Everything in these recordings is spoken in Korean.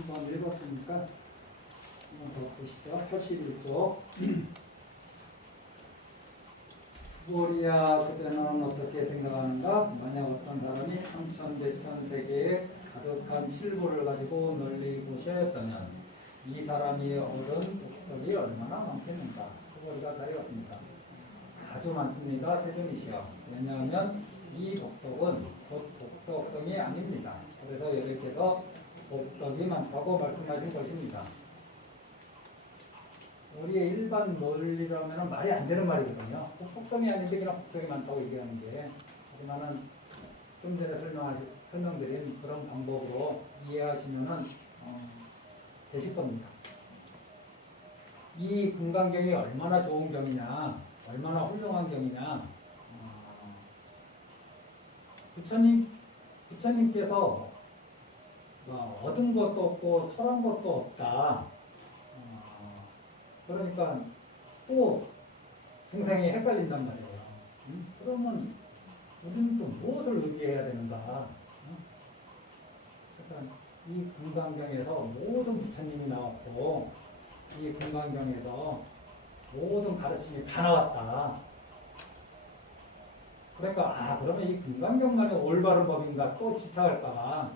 한번 읽었으니까 한번 더 보시죠. 81쪽. 수고리야 그대는 어떻게 생각하는가? 만약 어떤 사람이 삼천대천 세계에 가득한 칠보를 가지고 널리 보셨다면 이 사람이 얻은 복덕이 얼마나 많겠는가? 수고리가 다 읽었습니다. 아주 많습니다. 세준이시여. 왜냐하면 이 복덕은 곧 복덕성이 아닙니다. 그래서 여러분께서 복덕이 많다고 말씀하신 것입니다. 우리의 일반 논리라면 말이 안 되는 말이거든요. 복덕성이 아닌데 그냥 복덕이 많다고 얘기하는 게. 하지만은 좀 전에 설명드린 그런 방법으로 이해하시면은 되실 겁니다. 이 금강경이 얼마나 좋은 경이냐, 얼마나 훌륭한 경이냐. 부처님께서 얻은 것도 없고 설한 것도 없다. 그러니까 또 동생이 헷갈린단 말이에요. 그러면 우리는 또 무엇을 의지해야 되는가? 그러니까 이 금강경에서 모든 부처님이 나왔고 이 금강경에서 모든 가르침이 다 나왔다. 그러니까 그러면 이 금강경만이 올바른 법인가 또 지착할까봐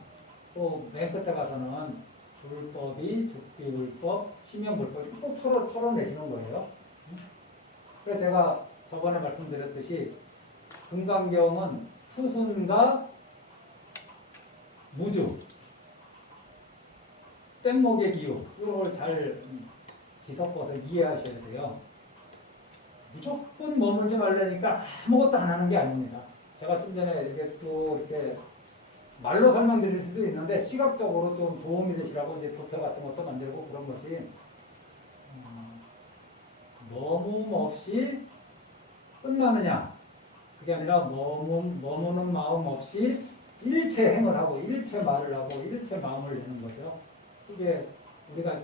또 맨 끝에 가서는 불법이 죽비불법, 심연불법이 꼭 털어내시는 거예요. 그래서 제가 저번에 말씀드렸듯이 금강경은 수순과 무주, 뗏목의 기호 이런 걸 잘 뒤섞어서 이해하셔야 돼요. 무조건 머물지 말라니까 아무것도 안 하는 게 아닙니다. 제가 좀 전에 이렇게 말로 설명드릴 수도 있는데 시각적으로 좀 도움이 되시라고 이제 도표 같은 것도 만들고 그런 것이 머문 없이 끝나느냐 그게 아니라 머무는 마음 없이 일체 행을 하고 일체 말을 하고 일체 마음을 내는 거죠. 그게 우리가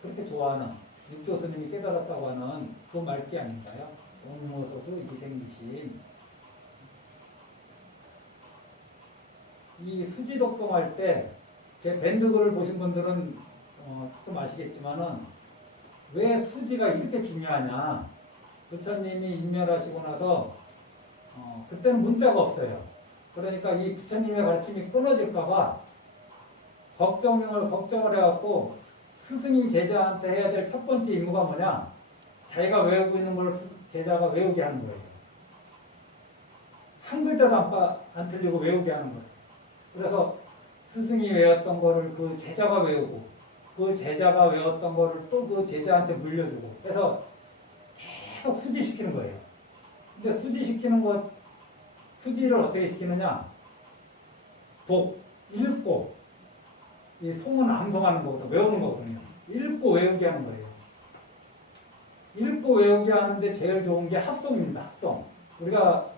그렇게 좋아하는 육조 스님이 깨달았다고 하는 그 말기 아닌가요? 옹모소수 이생기심. 이 수지 독송할 때 제 밴드글을 보신 분들은 좀 아시겠지만은 왜 수지가 이렇게 중요하냐? 부처님이 인멸하시고 나서 그때는 문자가 없어요. 그러니까 이 부처님의 가르침이 끊어질까봐 걱정을 해갖고 스승이 제자한테 해야 될 첫 번째 임무가 뭐냐? 자기가 외우고 있는 걸 제자가 외우게 하는 거예요. 한 글자도 안 틀리고 외우게 하는 거예요. 그래서 스승이 외웠던 거를 그 제자가 외우고 그 제자가 외웠던 거를 또 그 제자한테 물려주고 해서 계속 수지시키는 거예요. 근데 수지를 어떻게 시키느냐? 읽고 이 송은 암송하는 거거든요. 외우는 거거든요. 읽고 외우게 하는 거예요. 읽고 외우게 하는데 제일 좋은 게 합송입니다. 합송. 우리가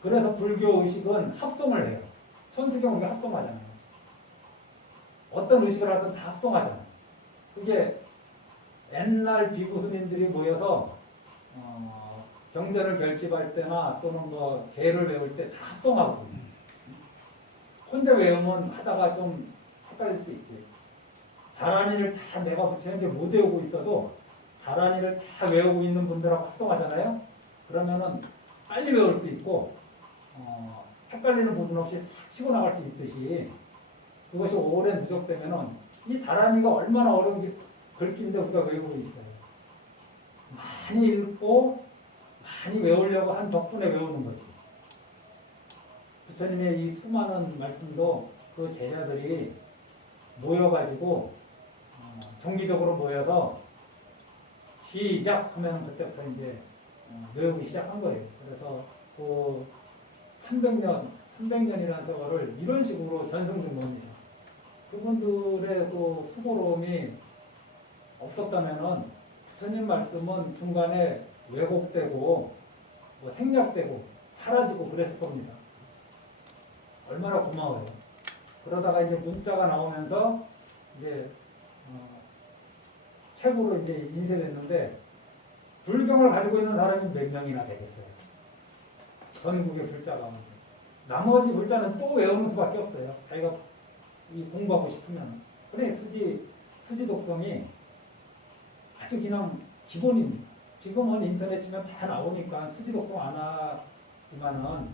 그래서 불교 의식은 합송을 해요. 천수경 우리가 합송하잖아요. 어떤 의식을 하든 다 합송하잖아요. 그게 옛날 비구 스님들이 모여서 경전을 결집할 때나 또는 뭐 개를 외울 때 다 합송하거든요. 혼자 외우면 하다가 좀 헷갈릴 수 있지. 다란이를 다 내가 부처님께 못 외우고 있어도 다란이를 다 외우고 있는 분들하고 합송하잖아요. 그러면은 빨리 외울 수 있고 헷갈리는 부분 없이 탁 치고 나갈 수 있듯이 그것이 오래 누적되면은 이 다란이가 얼마나 어려운 게 글귀인데 우리가 외우고 있어요. 많이 읽고 많이 외우려고 한 덕분에 외우는 거지. 부처님의 이 수많은 말씀도 그 제자들이 모여가지고 정기적으로 모여서 시작 하면 그때부터 이제 외우기 시작한 거예요. 그래서 그 300년이라는 세월을 이런 식으로 전승준 겁니다. 그분들의 그 수고로움이 없었다면은 부처님 말씀은 중간에 왜곡되고 생략되고 사라지고 그랬을 겁니다. 얼마나 고마워요. 그러다가 이제 문자가 나오면서 이제 책으로 이제 인쇄됐는데 불경을 가지고 있는 사람이 몇 명이나 되겠어요. 전국의 불자가. 나머지 불자는 또 외우는 수밖에 없어요. 자기가 이 공부하고 싶으면. 그래 수지 수지 독성이 아주 그냥 기본입니다. 지금은 인터넷 치면 다 나오니까 수지 독성 안 하지만은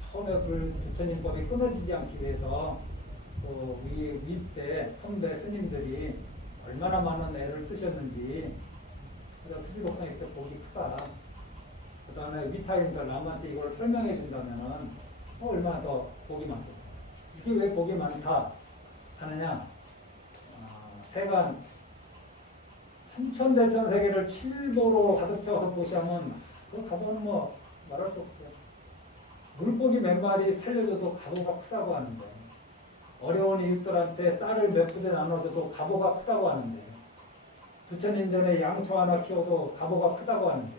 처음에 부처님법이 끊어지지 않기 위해서 윗대 선배 스님들이 얼마나 많은 애를 쓰셨는지 그래서 수지 독성이 이렇게 복이 크다. 그 다음에 위타인설 남한테 이걸 설명해 준다면은 얼마나 더 복이 많겠어. 이게 왜 복이 많다 하느냐? 세간 삼천대천 세계를 칠보로 가득 채워서 보시하면 그 가보는 뭐 말할 수 없어요. 물고기 몇 마리 살려줘도 가보가 크다고 하는데, 어려운 이웃들한테 쌀을 몇 푸대 나눠줘도 가보가 크다고 하는데, 부처님 전에 양초 하나 키워도 가보가 크다고 하는데,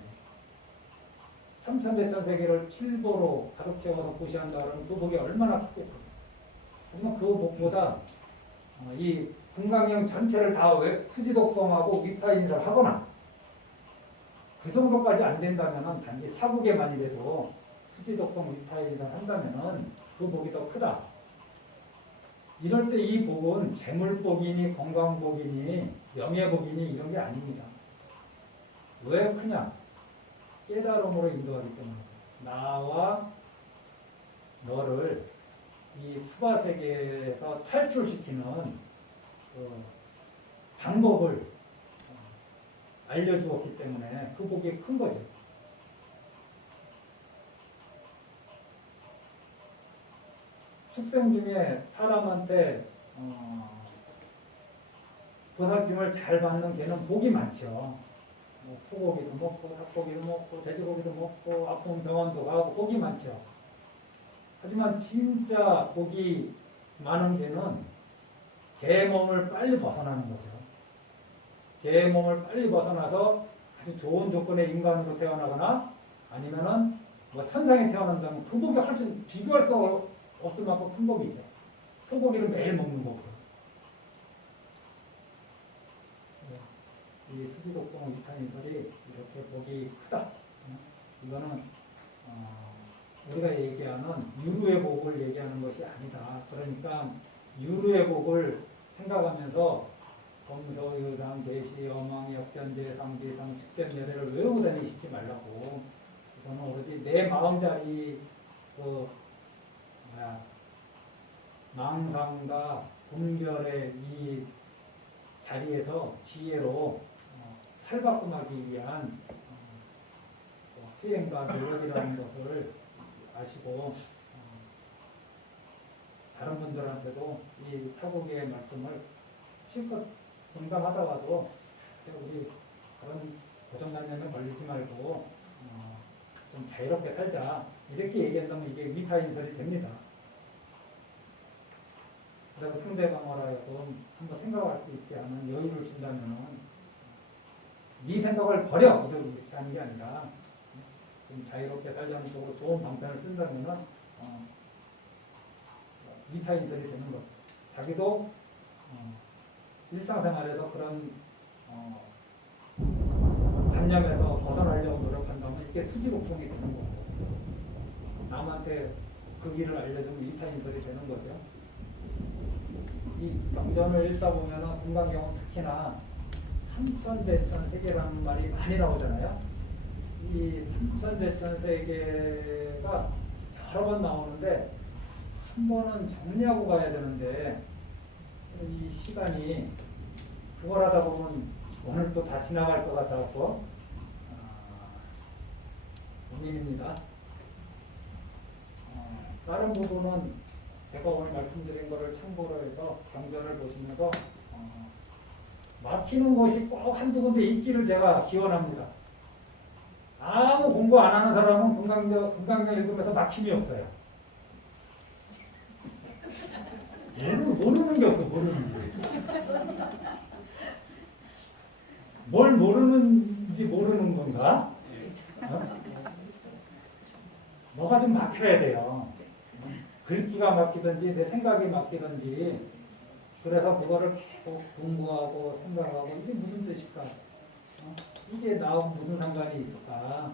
삼천대천 세계를 칠보로 가득 채워서 보시한다는 그 복이 얼마나 크겠어요. 하지만 그 복보다 이 금강경 전체를 다 수지독성하고 위타인설 하거나 그 정도까지 안 된다면 단지 사국에만이라도 수지독성 위타인설 한다면 그 복이 더 크다. 이럴 때 이 복은 재물복이니 건강복이니 명예복이니 이런 게 아닙니다. 왜 크냐? 깨달음으로 인도하기 때문에 나와 너를 이 수바세계에서 탈출시키는 방법을 알려주었기 때문에 그 복이 큰 거죠. 축생 중에 사람한테 보살핌을 잘 받는 개는 복이 많죠. 소고기도 먹고 닭고기도 먹고 돼지고기도 먹고 아픈 병원도 가고 복이 많죠. 하지만 진짜 복이 많은 개는 개의 몸을 빨리 벗어나는 거죠. 개의 몸을 빨리 벗어나서 아주 좋은 조건의 인간으로 태어나거나 아니면은 뭐 천상에 태어난다면 그 복이 훨씬 비교할 수 없을 만큼 큰 복이죠. 소고기를 매일 먹는 거고. 이 수지독성 위타인설이 이렇게 복이 크다. 이거는 우리가 얘기하는 유루의 복을 얘기하는 것이 아니다. 그러니까 유루의 복을 생각하면서 검소유상, 계시, 어망, 역견제, 상기상, 측견예례를 외우고 다니시지 말라고. 이거는 오로지 내 마음자리 망상과 분별의 이 자리에서 지혜로 탈바꿈하기 위한 수행과 노력이라는 것을 아시고 다른 분들한테도 이 사고계의 말씀을 실컷 공감하다가도 우리 그런 고정관념에 걸리지 말고 좀 자유롭게 살자 이렇게 얘기한다면 이게 위타인설이 됩니다. 그래서 상대방을 하여금 한번 생각할 수 있게 하는 여유를 준다면은 네 생각을 버려 이렇게 하는 게 아니라 좀 자유롭게 살자는 쪽으로 좋은 방편을 쓴다면은 위타인설이 되는 것. 자기도 일상생활에서 그런 잡념에서 벗어나려고 노력한다면 이게 수지독성이 되는 거고 남한테 그 길을 알려주는 위타인설이 되는 거죠. 이 경전을 읽다 보면은 금강경은 특히나 삼천대천 세계라는 말이 많이 나오잖아요. 이 삼천대천 세계가 여러 번 나오는데 한 번은 정리하고 가야 되는데 이 시간이 그걸 하다 보면 오늘 또 다 지나갈 것 같아서 원인입니다. 다른 부분은 제가 오늘 말씀드린 것을 참고로 해서 경전을 보시면서 막히는 곳이 꼭 한두 군데 있기를 제가 기원합니다. 아무 공부 안 하는 사람은 금강경 읽으면서 막힘이 없어요. 얘는 모르는 게 없어, 모르는 게. 뭘 모르는지 모르는 건가? 뭐가 좀 막혀야 돼요. 글귀가 막히든지 내 생각이 막히든지 그래서 그거를 계속 공부하고 생각하고 이게 무슨 뜻일까? 이게 나하고 무슨 상관이 있을까?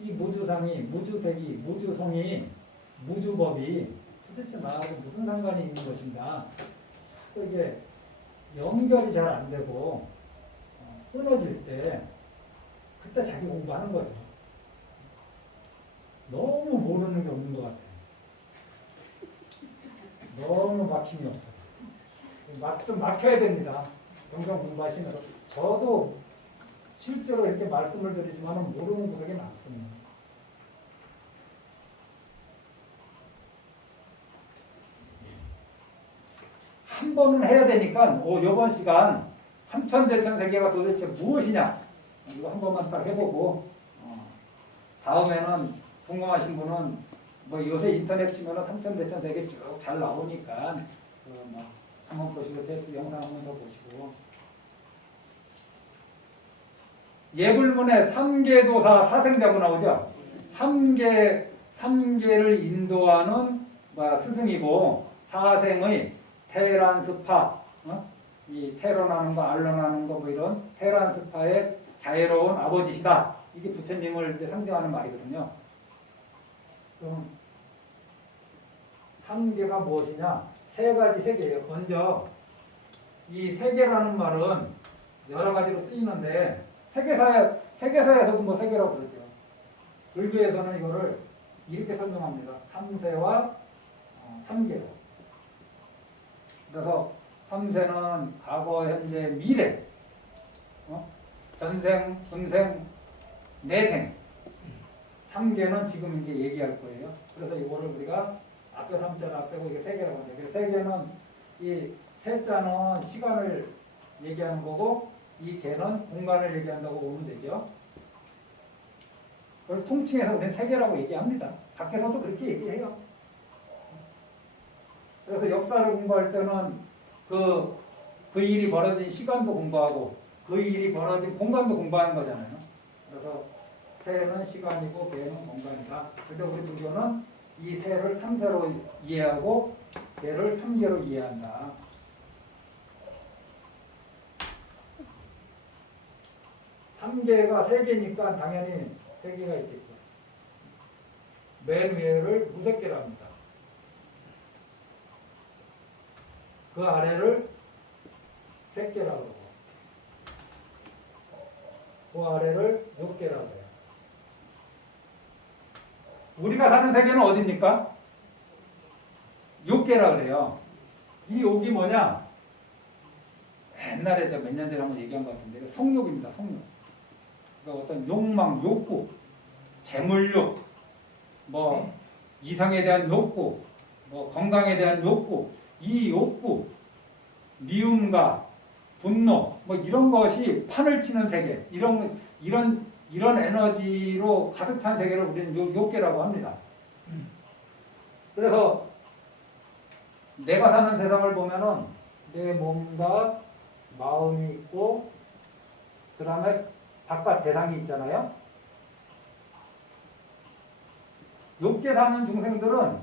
이 무주상이, 무주색이, 무주성이, 무주법이 도대체 나하고 무슨 상관이 있는 것인가? 또 이게 연결이 잘 안 되고 끊어질 때 그때 자기 공부하는 거죠. 너무 모르는 게 없는 것 같아요. 너무 막힘이 없어요. 좀 막혀야 됩니다. 영상 공부하시면. 저도 실제로 이렇게 말씀을 드리지만 모르는 구석이 많습니다. 한 번은 해야 되니까 이번 시간 삼천대천세계가 도대체 무엇이냐 이거 한 번만 딱 해보고 다음에는 궁금하신 분은 뭐 요새 인터넷 치면은 삼천대천세계 쭉 잘 나오니까 뭐 한번 보시고 제 영상 한번 더 보시고 예불문에 삼계도사 사생자고 나오죠. 삼계를 인도하는 스승이고 사생의 테란스파, 이 테러나는 거, 알러나는 거, 뭐 이런 테란스파의 자애로운 아버지시다. 이게 부처님을 이제 상징하는 말이거든요. 그럼 삼계가 무엇이냐? 세 가지 세계예요. 먼저 이 세계라는 말은 여러 가지로 쓰이는데 세계사에서도 뭐 세계라고 그러죠. 불교에서는 이거를 이렇게 설명합니다. 삼세와 삼계로. 그래서 삼세는 과거, 현재, 미래, 전생, 금생, 내생. 삼계는 지금 이제 얘기할 거예요. 그래서 이거를 우리가 앞에 삼자는 앞에고 이게 세계라고 합니다. 그래서 세계는 이 세자는 시간을 얘기하는 거고 이 개는 공간을 얘기한다고 보면 되죠. 그걸 통칭해서 우리는 세계라고 얘기합니다. 밖에서도 그렇게 얘기해요. 그래서 역사를 공부할 때는 그 일이 벌어진 시간도 공부하고 그 일이 벌어진 공간도 공부하는 거잖아요. 그래서 세는 시간이고 개는 공간이다. 근데 우리 불교는 이 세를 삼세로 이해하고 개를 삼계로 이해한다. 삼계가 세 개니까 당연히 세 개가 있겠죠. 맨 위에를 무색계라고 합니다. 그 아래를 색계라고 하고 그 아래를 욕계라고 해요. 우리가 사는 세계는 어디입니까? 욕계라고 그래요. 이 욕이 뭐냐? 옛날에 저 몇 년 전에 한번 얘기한 것 같은데 성욕입니다. 성욕. 그러니까 어떤 욕망, 욕구, 재물욕, 뭐 이성에 대한 욕구, 뭐 건강에 대한 욕구, 이 욕구, 미움과 분노, 뭐 이런 것이 판을 치는 세계, 이런 에너지로 가득 찬 세계를 우리는 욕계라고 합니다. 그래서 내가 사는 세상을 보면은 내 몸과 마음이 있고, 그 다음에 바깥 대상이 있잖아요. 욕계 사는 중생들은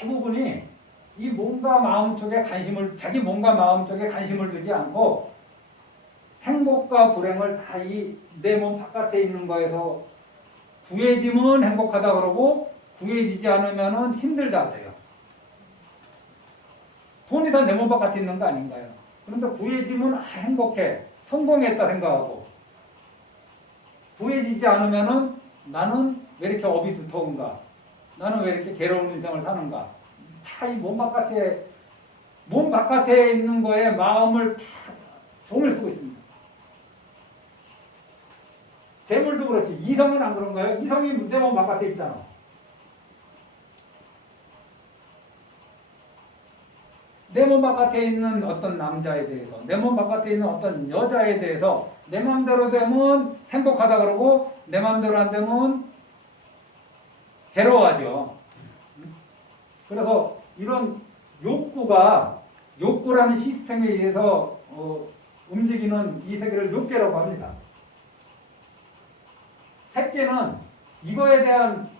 대부분이 이 몸과 마음 쪽에 자기 몸과 마음 쪽에 관심을 두지 않고 행복과 불행을 다 이 내 몸 바깥에 있는 거에서 구해지면 행복하다 그러고 구해지지 않으면 힘들다 그래요. 돈이 다 내 몸 바깥에 있는 거 아닌가요? 그런데 구해지면 행복해, 성공했다 생각하고 구해지지 않으면 나는 왜 이렇게 업이 두터운가? 나는 왜 이렇게 괴로운 인생을 사는가? 다 이 몸 바깥에 있는 거에 마음을 다 종을 쓰고 있습니다. 재물도 그렇지. 이성은 안 그런가요? 이성이 내 몸 바깥에 있잖아. 내 몸 바깥에 있는 어떤 남자에 대해서, 내 몸 바깥에 있는 어떤 여자에 대해서 내 마음대로 되면 행복하다 그러고 내 마음대로 안 되면 괴로워하죠. 그래서 이런 욕구라는 시스템에 의해서 움직이는 이 세계를 욕계라고 합니다. 색계는 이거에 대한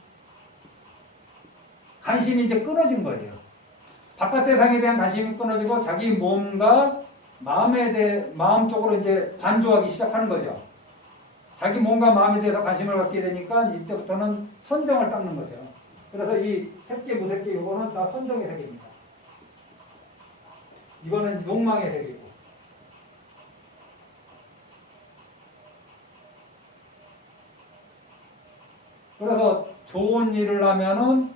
관심이 이제 끊어진 거예요. 바깥 대상에 대한 관심이 끊어지고 자기 몸과 마음 쪽으로 이제 반조하기 시작하는 거죠. 자기 몸과 마음에 대해서 관심을 갖게 되니까 이때부터는 선정을 닦는 거죠. 그래서 이 색계, 무색계 이거는 다 선정의 세계입니다. 이거는 욕망의 세계고 그래서 좋은 일을 하면은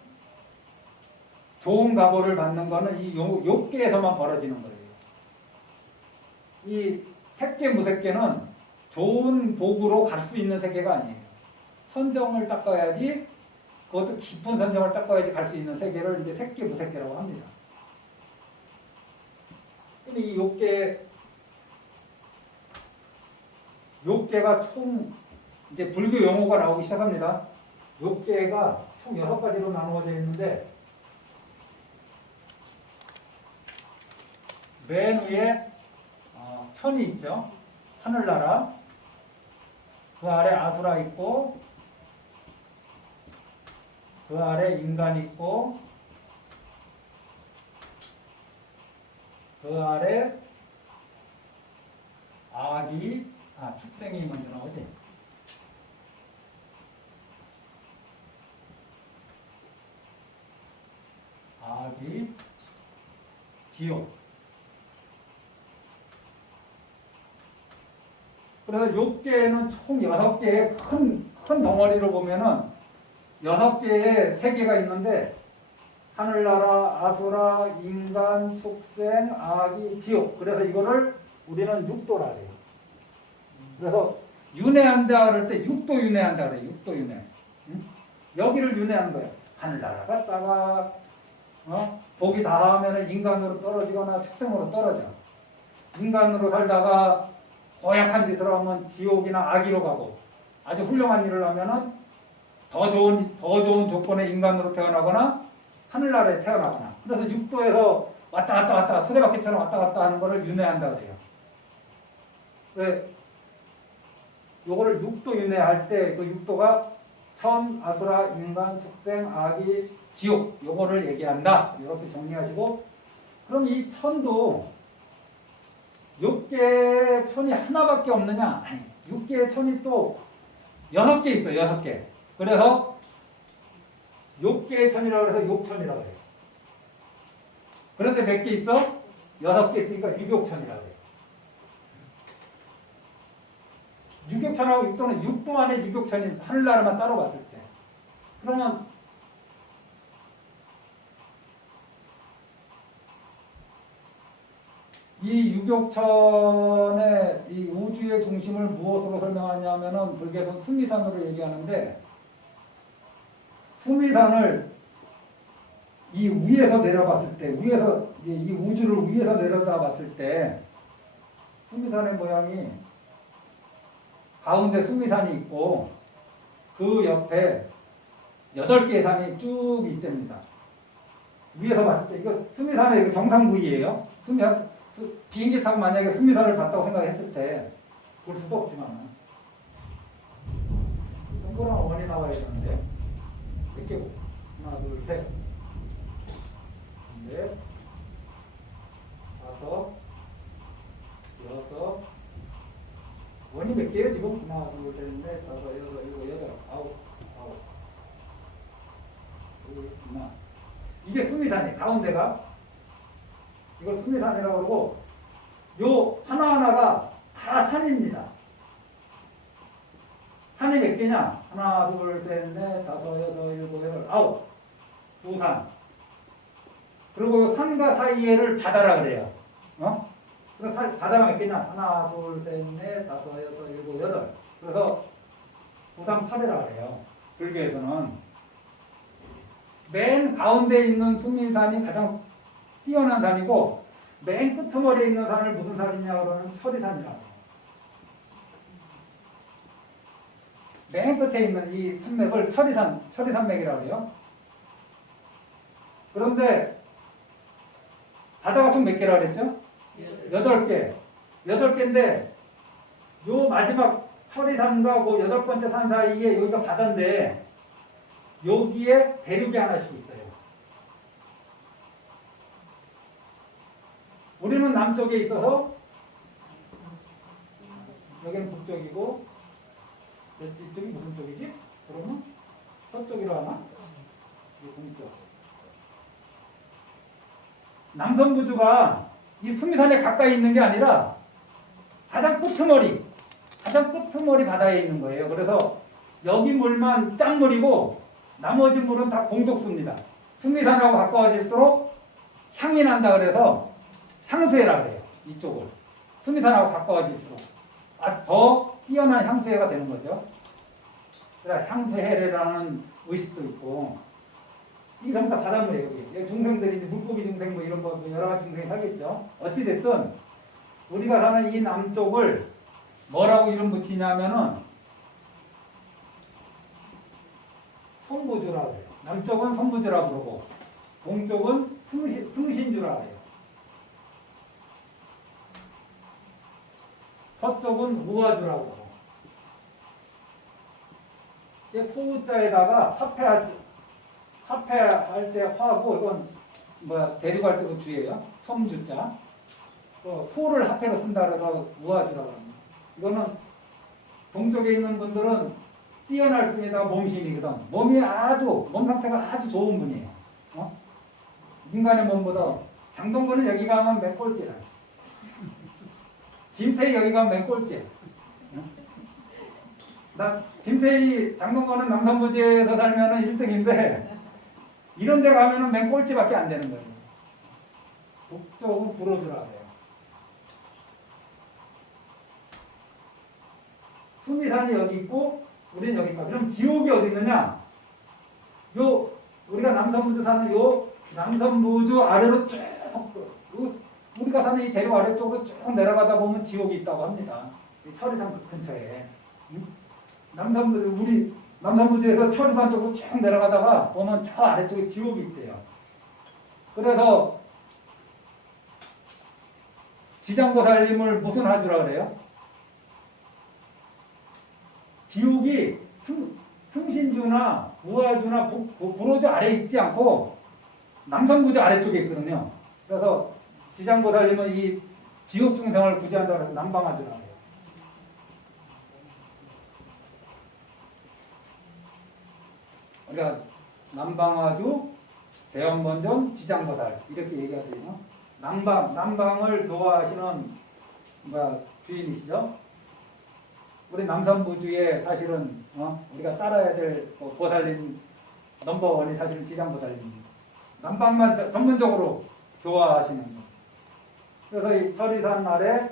좋은 각오를 받는 거는 이 욕계에서만 벌어지는 거예요. 이 색계 무색계는 좋은 복으로 갈 수 있는 세계가 아니에요. 선정을 닦아야지, 그것도 깊은 선정을 닦아야지 갈 수 있는 세계를 이제 색계 무색계라고 합니다. 근데 이 욕계가 총 이제 불교 용어가 나오기 시작합니다. 욕계가 총 6가지로 나누어져 있는데 맨 위에 천이 있죠. 하늘나라. 그 아래 아수라 있고, 그 아래 인간 있고, 그 아래 아기, 축생이 먼저 나오지. 아기, 지옥. 그래서 욕계에는 총 6개의 큰 덩어리를 보면은 6개의 세계가 있는데 하늘나라, 아수라, 인간, 축생, 아기, 지옥. 그래서 이거를 우리는 육도라 그래요. 그래서 윤회한다 그럴 때 육도 윤회한다 그래요. 육도 윤회. 응? 여기를 윤회하는 거예요. 하늘나라 갔다가 복이 다 하면은 인간으로 떨어지거나 축생으로 떨어져. 인간으로 살다가 고약한 짓을 하면 지옥이나 아기로 가고, 아주 훌륭한 일을 하면은 더 좋은 조건의 인간으로 태어나거나 하늘나라에 태어나거나. 그래서 육도에서 왔다 갔다 수레바퀴처럼 왔다 갔다 하는 거를 윤회한다 그래요. 왜? 요거를 육도 윤회할 때 그 육도가 천, 아수라, 인간, 축생, 아기, 지옥, 요거를 얘기한다. 이렇게 정리하시고, 그럼 이 천도 6개의 천이 하나밖에 없느냐? 아니, 6개의 천이 또 6개 있어요. 6개. 그래서 6개의 천이라고 해서 욕천이라고 해요. 그런데 몇 개 있어? 6개 있으니까 유격천이라고 해요. 유격천하고 육도는 육도 안에 유격천이 하늘나라만 따로 봤을 때. 그러면 이 유격천의 이 우주의 중심을 무엇으로 설명하냐면은 불교에서는 수미산으로 얘기하는데, 수미산을 이 위에서 내려봤을 때, 위에서 이 우주를 위에서 내려다 봤을 때 수미산의 모양이 가운데 수미산이 있고 그 옆에 8개의 산이 쭉 있답니다. 위에서 봤을 때 이거 수미산의 정상 부위예요. 비행기 타고 만약에 수미산을 봤다고 생각했을 때 볼 수도 없지만 동그란 원이 나와야 되는데 몇 개고? 하나, 둘, 셋, 넷, 다섯, 여섯. 원이 몇 개예요 지금? 하나, 둘, 셋, 넷, 다섯, 여섯, 일곱, 여덟, 아홉. 이게 수미산이에요. 가운데가. 이걸 수미산이라고 그러고, 요 하나하나가 다 산입니다. 산이 몇 개냐? 하나, 둘, 셋, 넷, 다섯, 여섯, 일곱, 여덟, 아홉. 두 산. 그리고 산과 사이에를 바다라 그래요. 그래서 바다가 몇 개냐? 하나, 둘, 셋, 넷, 다섯, 여섯, 일곱, 여덟. 그래서 부산 파대라 그래요. 불교에서는. 맨 가운데 있는 수미산이 가장 뛰어난 산이고, 맨 끄트머리에 있는 산을 무슨 산이냐 그러면 철이산이라고 해요. 맨 끝에 있는 이 산맥을 철이산맥이라고 해요. 그런데 바다가 총 몇 개라고 그랬죠? 8개. 8개인데 요 마지막 철이산과 그 8번째 산 사이에 여기가 바다인데 여기에 대륙이 하나씩 있어요. 우리는 남쪽에 있어서 여기는 북쪽이고 이쪽이 무슨 쪽이지? 그러면 서쪽이라 하나? 이게 동쪽. 남성부주가 이 수미산에 가까이 있는 게 아니라 가장 끄트머리 바다에 있는 거예요. 그래서 여기 물만 짠물이고 나머지 물은 다 공독수입니다. 수미산하고 가까워질수록 향이 난다 그래서 향수해라 그래요. 이쪽을. 수미산하고 가까워질수록 더 뛰어난 향수해가 되는 거죠. 그래서 향수해라는 의식도 있고, 이게 전부 다 바닷물이에요. 여기 중생들이 물고기 중생 뭐 이런 거 여러 가지 중생이 살겠죠. 어찌됐든 우리가 사는 이 남쪽을 뭐라고 이름 붙이냐면은 성부주라고 해요. 남쪽은 성부주라고 그러고 동쪽은 승신주라고 해요. 서쪽은 우화주라고 하고, 소자에다가 화폐할 때 화고, 이건 뭐야 대륙할 때 그 주예요. 섬주자. 소를 화폐로 쓴다 그래서 우화주라고 합니다. 이거는 동쪽에 있는 분들은 뛰어났습니다. 몸신이거든. 몸 상태가 아주 좋은 분이에요. 인간의 몸보다 장동건은 여기 가면 몇 꼴찌라. 김태희 여기 가면 몇 꼴찌야. 김태희, 장동건은 남산부지에서 살면은 1등인데 이런 데 가면은 맨 꼴찌밖에 안 되는 거예요. 북쪽은 불어주라 해요. 수미산이 여기 있고 우리는 여기 있고. 그럼 지옥이 어디 있느냐? 우리가 남산부주 사는 남산부주 아래로 쭉 우리가 사는 이 대륙 아래쪽으로 쭉 내려가다 보면 지옥이 있다고 합니다. 철이산 근처에. 우리 남산부지에서 철이산 쪽으로 쭉 내려가다가 보면 저 아래쪽에 지옥이 있대요. 그래서 지장보살님을 무슨 하주라 그래요? 지옥이 승신주나 우화주나 불호주 아래에 있지 않고 남산부주 아래쪽에 있거든요. 그래서 지장보살님은 이 지옥 중생을 구제한다고 해서 남방하주라 해요. 그러니까 남방하주, 대원번전, 지장보살 이렇게 얘기하거든요. 남방을 도와하시는 주인이시죠. 우리 남산부주에 사실은 우리가 따라야 될 보살님 넘버원이 사실은 지장보살님입니다. 남방만 전문적으로 교화하시는 분. 그래서 이 철이산 아래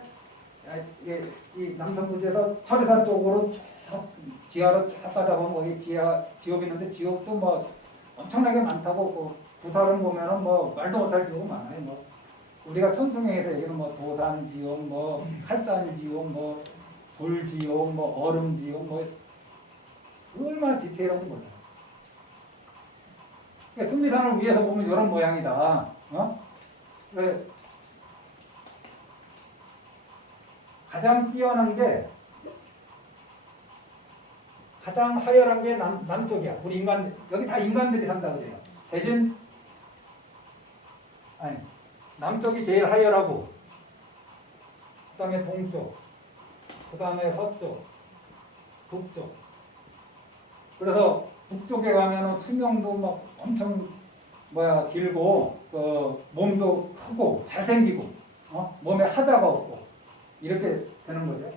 이 남산부지에서 철이산 쪽으로 쭉 지하로 쭉 가다 보면 거기 지옥이 있는데 지옥도 뭐 엄청나게 많다고 부사를 보면은 말도 못할 지옥은 많아요. 우리가 천승행에서 얘기하는 도산지옥, 칼산지옥, 돌지옥, 얼음지옥, 얼마나 디테일한지 몰라요. 그러니까 승리산을 위에서 보면 이런 모양이다. 왜? 가장 뛰어난 게, 가장 하열한 게 남쪽이야. 우리 여기 다 인간들이 산다 그래요. 대신, 남쪽이 제일 하열하고, 그 다음에 동쪽, 그 다음에 서쪽, 북쪽. 그래서 북쪽에 가면은 수명도 엄청 길고, 몸도 크고 잘생기고, 몸에 하자가 없고 이렇게 되는 거죠.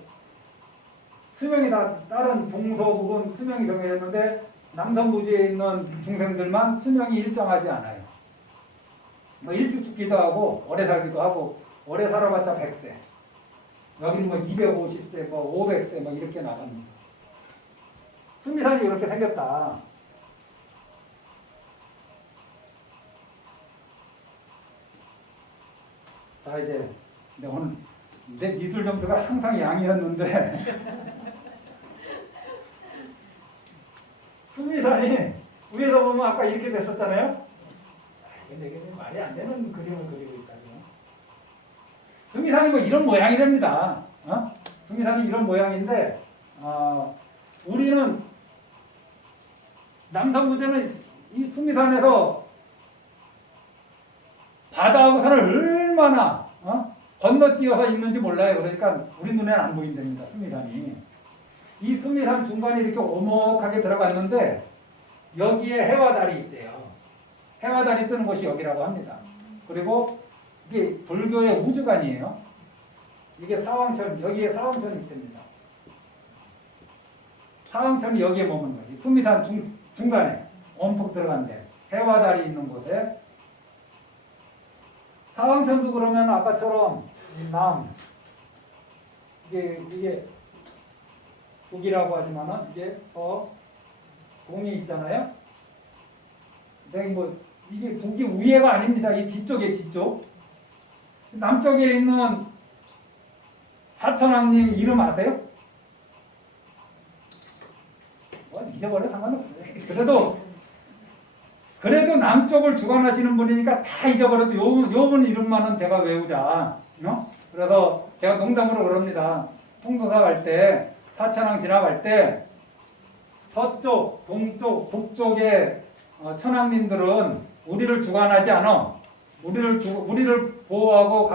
수명이 다른 동서북은 수명이 정해졌는데 남산부지에 있는 중생들만 수명이 일정하지 않아요. 일찍 죽기도 하고 오래 살기도 하고, 오래 살아봤자 100세, 여기는 250세, 500세 이렇게 나갑니다. 수미산이 이렇게 생겼다. 자, 이제 오늘 내 미술 점수가 항상 양이었는데 수미산이 위에서 보면 아까 이렇게 됐었잖아요. 근데 이게 말이 안 되는 그림을 그리고 있다고요. 수미산이 이런 모양이랍니다. 수미산이 이런 모양인데 우리는 남산부지는 이 수미산에서 바다하고 산을 얼마나 건너뛰어서 있는지 몰라요. 그러니까 우리 눈에는 안 보인답니다. 수미산이. 이 수미산 중간에 이렇게 오목하게 들어갔는데 여기에 해와 달이 있대요. 해와 달이 뜨는 곳이 여기라고 합니다. 그리고 이게 불교의 우주관이에요. 이게 사왕천, 여기에 사왕천이 있답니다. 사왕천이 여기에 머무는 거예요. 수미산 중간에 원폭 들어간데 해와달이 있는 곳에 사왕천도 그러면 아까처럼 남 이게 북이라고 하지만은 이게 동이 있잖아요. 근데 뭐 이게 북이 위에가 아닙니다. 이 뒤쪽에 뒤쪽. 남쪽에 있는 사천왕님 이름 아세요? 뭐 잊어버려 상관없어요. 그래도 남쪽을 주관하시는 분이니까 다 잊어버려도 요 분 이름만은 제가 외우자. 그래서 제가 농담으로 그럽니다. 통도사 갈 때, 사천왕 지나갈 때 서쪽, 동쪽, 북쪽의 천왕님들은 우리를 주관하지 않아. 우리를 보호하고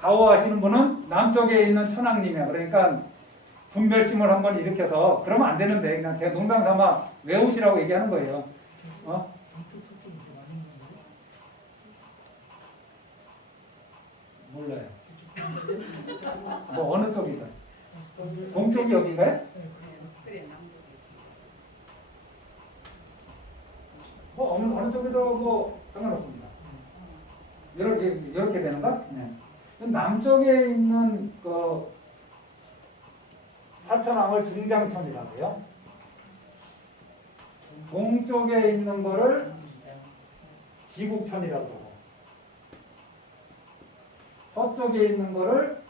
가호하시는 분은 남쪽에 있는 천왕님이야. 그러니까 분별심을 한번 일으켜서 그러면 안 되는데 그냥 제가 농담 삼아 외우시라고 얘기하는 거예요. 몰라요. 뭐 어느 쪽이가? 동쪽이 여기인가요? 뭐 어느 쪽이도 뭐 상관없습니다. 이렇게 되는가? 네. 남쪽에 있는 그 사천왕을 중장천이라고 해요. 동쪽에 있는 거를 지국천이라고 하고 서쪽에 있는 거를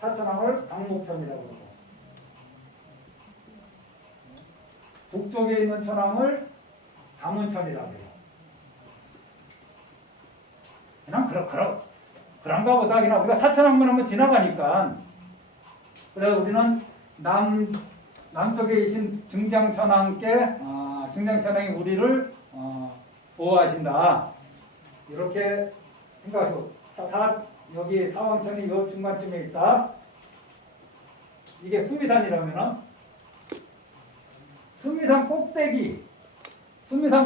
사천왕을 당목천이라고 하고 북쪽에 있는 천왕을 당운천이라고 해요. 그냥 그런가 보다. 그냥 우리가 사천왕만 한번 지나가니까 그래서 우리는 남쪽에 계신 증장천왕께 증장천왕이 우리를 보호하신다. 이렇게 생각하시고 여기 사왕천이 요 중간쯤에 있다. 이게 수미산이라면은 수미산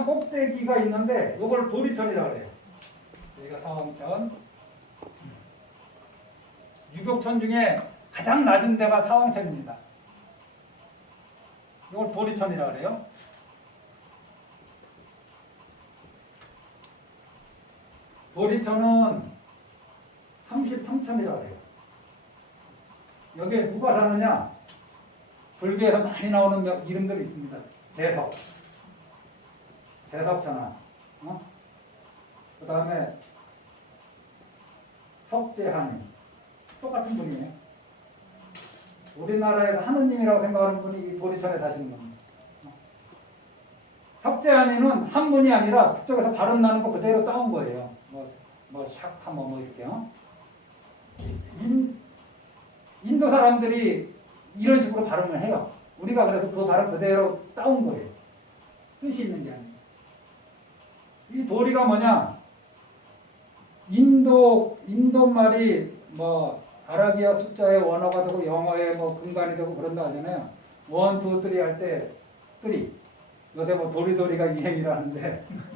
꼭대기가 있는데 이걸 도리천이라고 해요. 여기가 사왕천. 유격천 중에 가장 낮은 데가 사왕천입니다. 이걸 도리천이라고 해요. 도리천은 33천이라고 해요. 여기에 누가 사느냐? 불교에서 많이 나오는 이름들이 있습니다. 재석천왕, 그 다음에 석재하님, 똑같은 분이에요. 우리나라에서 하느님이라고 생각하는 분이 이 도리천에 사시는 겁니다. 석재하님은 한 분이 아니라 그쪽에서 발음 나는 거 그대로 따온 거예요. 샤카 이렇게요. 인도 사람들이 이런 식으로 발음을 해요. 우리가 그래서 그 발음 그대로 따온 거예요. 뜻이 있는 게 아니에요. 이 도리가 뭐냐? 인도말이 아라비아 숫자의 원어가 되고 영어의 근간이 되고 그런다 하잖아요. 1, 2, 3 할 때 3. 요새 도리도리가 유행이라는데 1,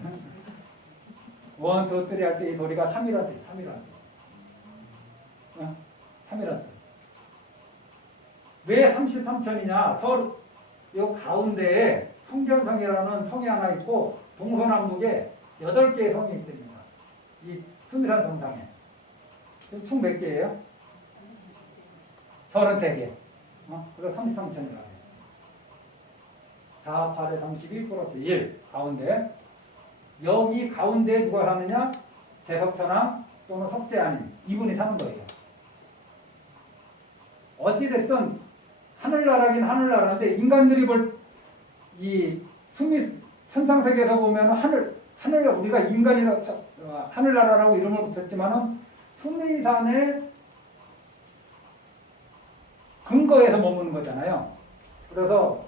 2, 3 할 때 이 도리가 3이라 돼. 3이라. 왜 33천이냐? 요 가운데에 성견성이라는 성이 하나 있고 동서남북에 8개의 성이 있답니다. 이 수미산 정상에. 총 몇 개예요? 33개. 그래서 33천이라고 해요. 4, 8에 32 플러스 1 가운데. 여기 가운데에 누가 사느냐? 재석천왕 또는 석재아님. 이분이 사는 거예요. 어찌됐든 하늘나라긴 하늘나라인데 인간들이 볼 이 천상세계에서 보면 하늘 우리가 인간이라 하늘나라라고 이름을 붙였지만은 수미산의 근거에서 머무는 거잖아요. 그래서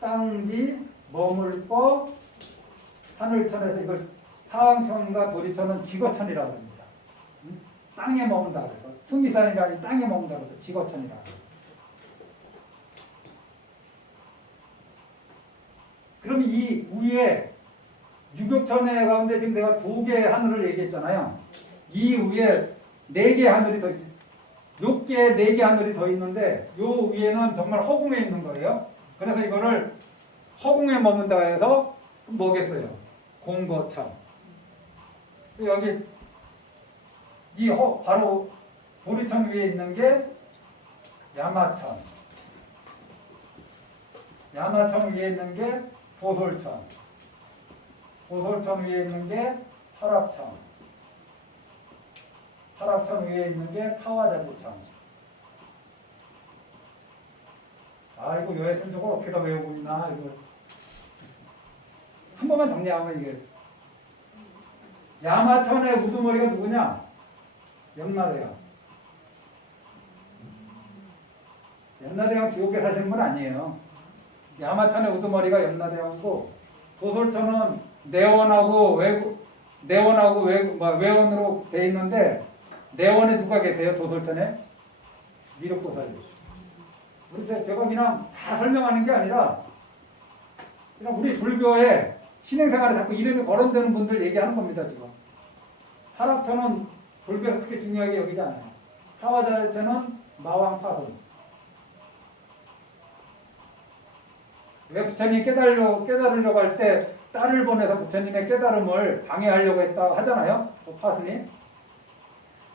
땅지 머물 거 하늘천에서 이걸 사왕천과 도리천은 지거천이라고 합니다. 땅에 머문다 그래서 수미산이라니 땅에 머문다 그래서 지거천이라고 해요. 그럼 이 위에 유격천의 가운데 지금 내가 2개의 하늘을 얘기했잖아요. 이 위에 4개의 하늘이 더 요게 4개 하늘이 더 있는데 요 위에는 정말 허공에 있는 거예요. 그래서 이거를 허공에 머문다 해서 뭐겠어요? 공거천. 여기 바로 보리천 위에 있는 게 야마천. 야마천 위에 있는 게 보솔천. 보솔천 위에 있는 게 하락천. 하락천 위에 있는 게 카와자구천. 아이고 여해선 저걸 어떻게 다 외우고 있나 이거. 한 번만 정리하면 이게 야마천의 우두머리가 누구냐? 염라대왕. 염라대왕 지옥에 사시는 분 아니에요. 야마천의 우두머리가 염라대왕이고 도솔천은 내원하고 외원으로 돼 있는데 내원에 누가 계세요? 도솔천에? 미륵보살이. 그래서 제가 그냥 다 설명하는 게 아니라 그냥 우리 불교에 신행생활에 자꾸 이름이 거론되는 분들 얘기하는 겁니다. 지금 하락천은 불교에서 크게 중요하게 여기지 않아요. 하와자천은 마왕파손. 왜 부처님이 깨달으려고 할 때 딸을 보내서 부처님의 깨달음을 방해하려고 했다고 하잖아요. 파손이.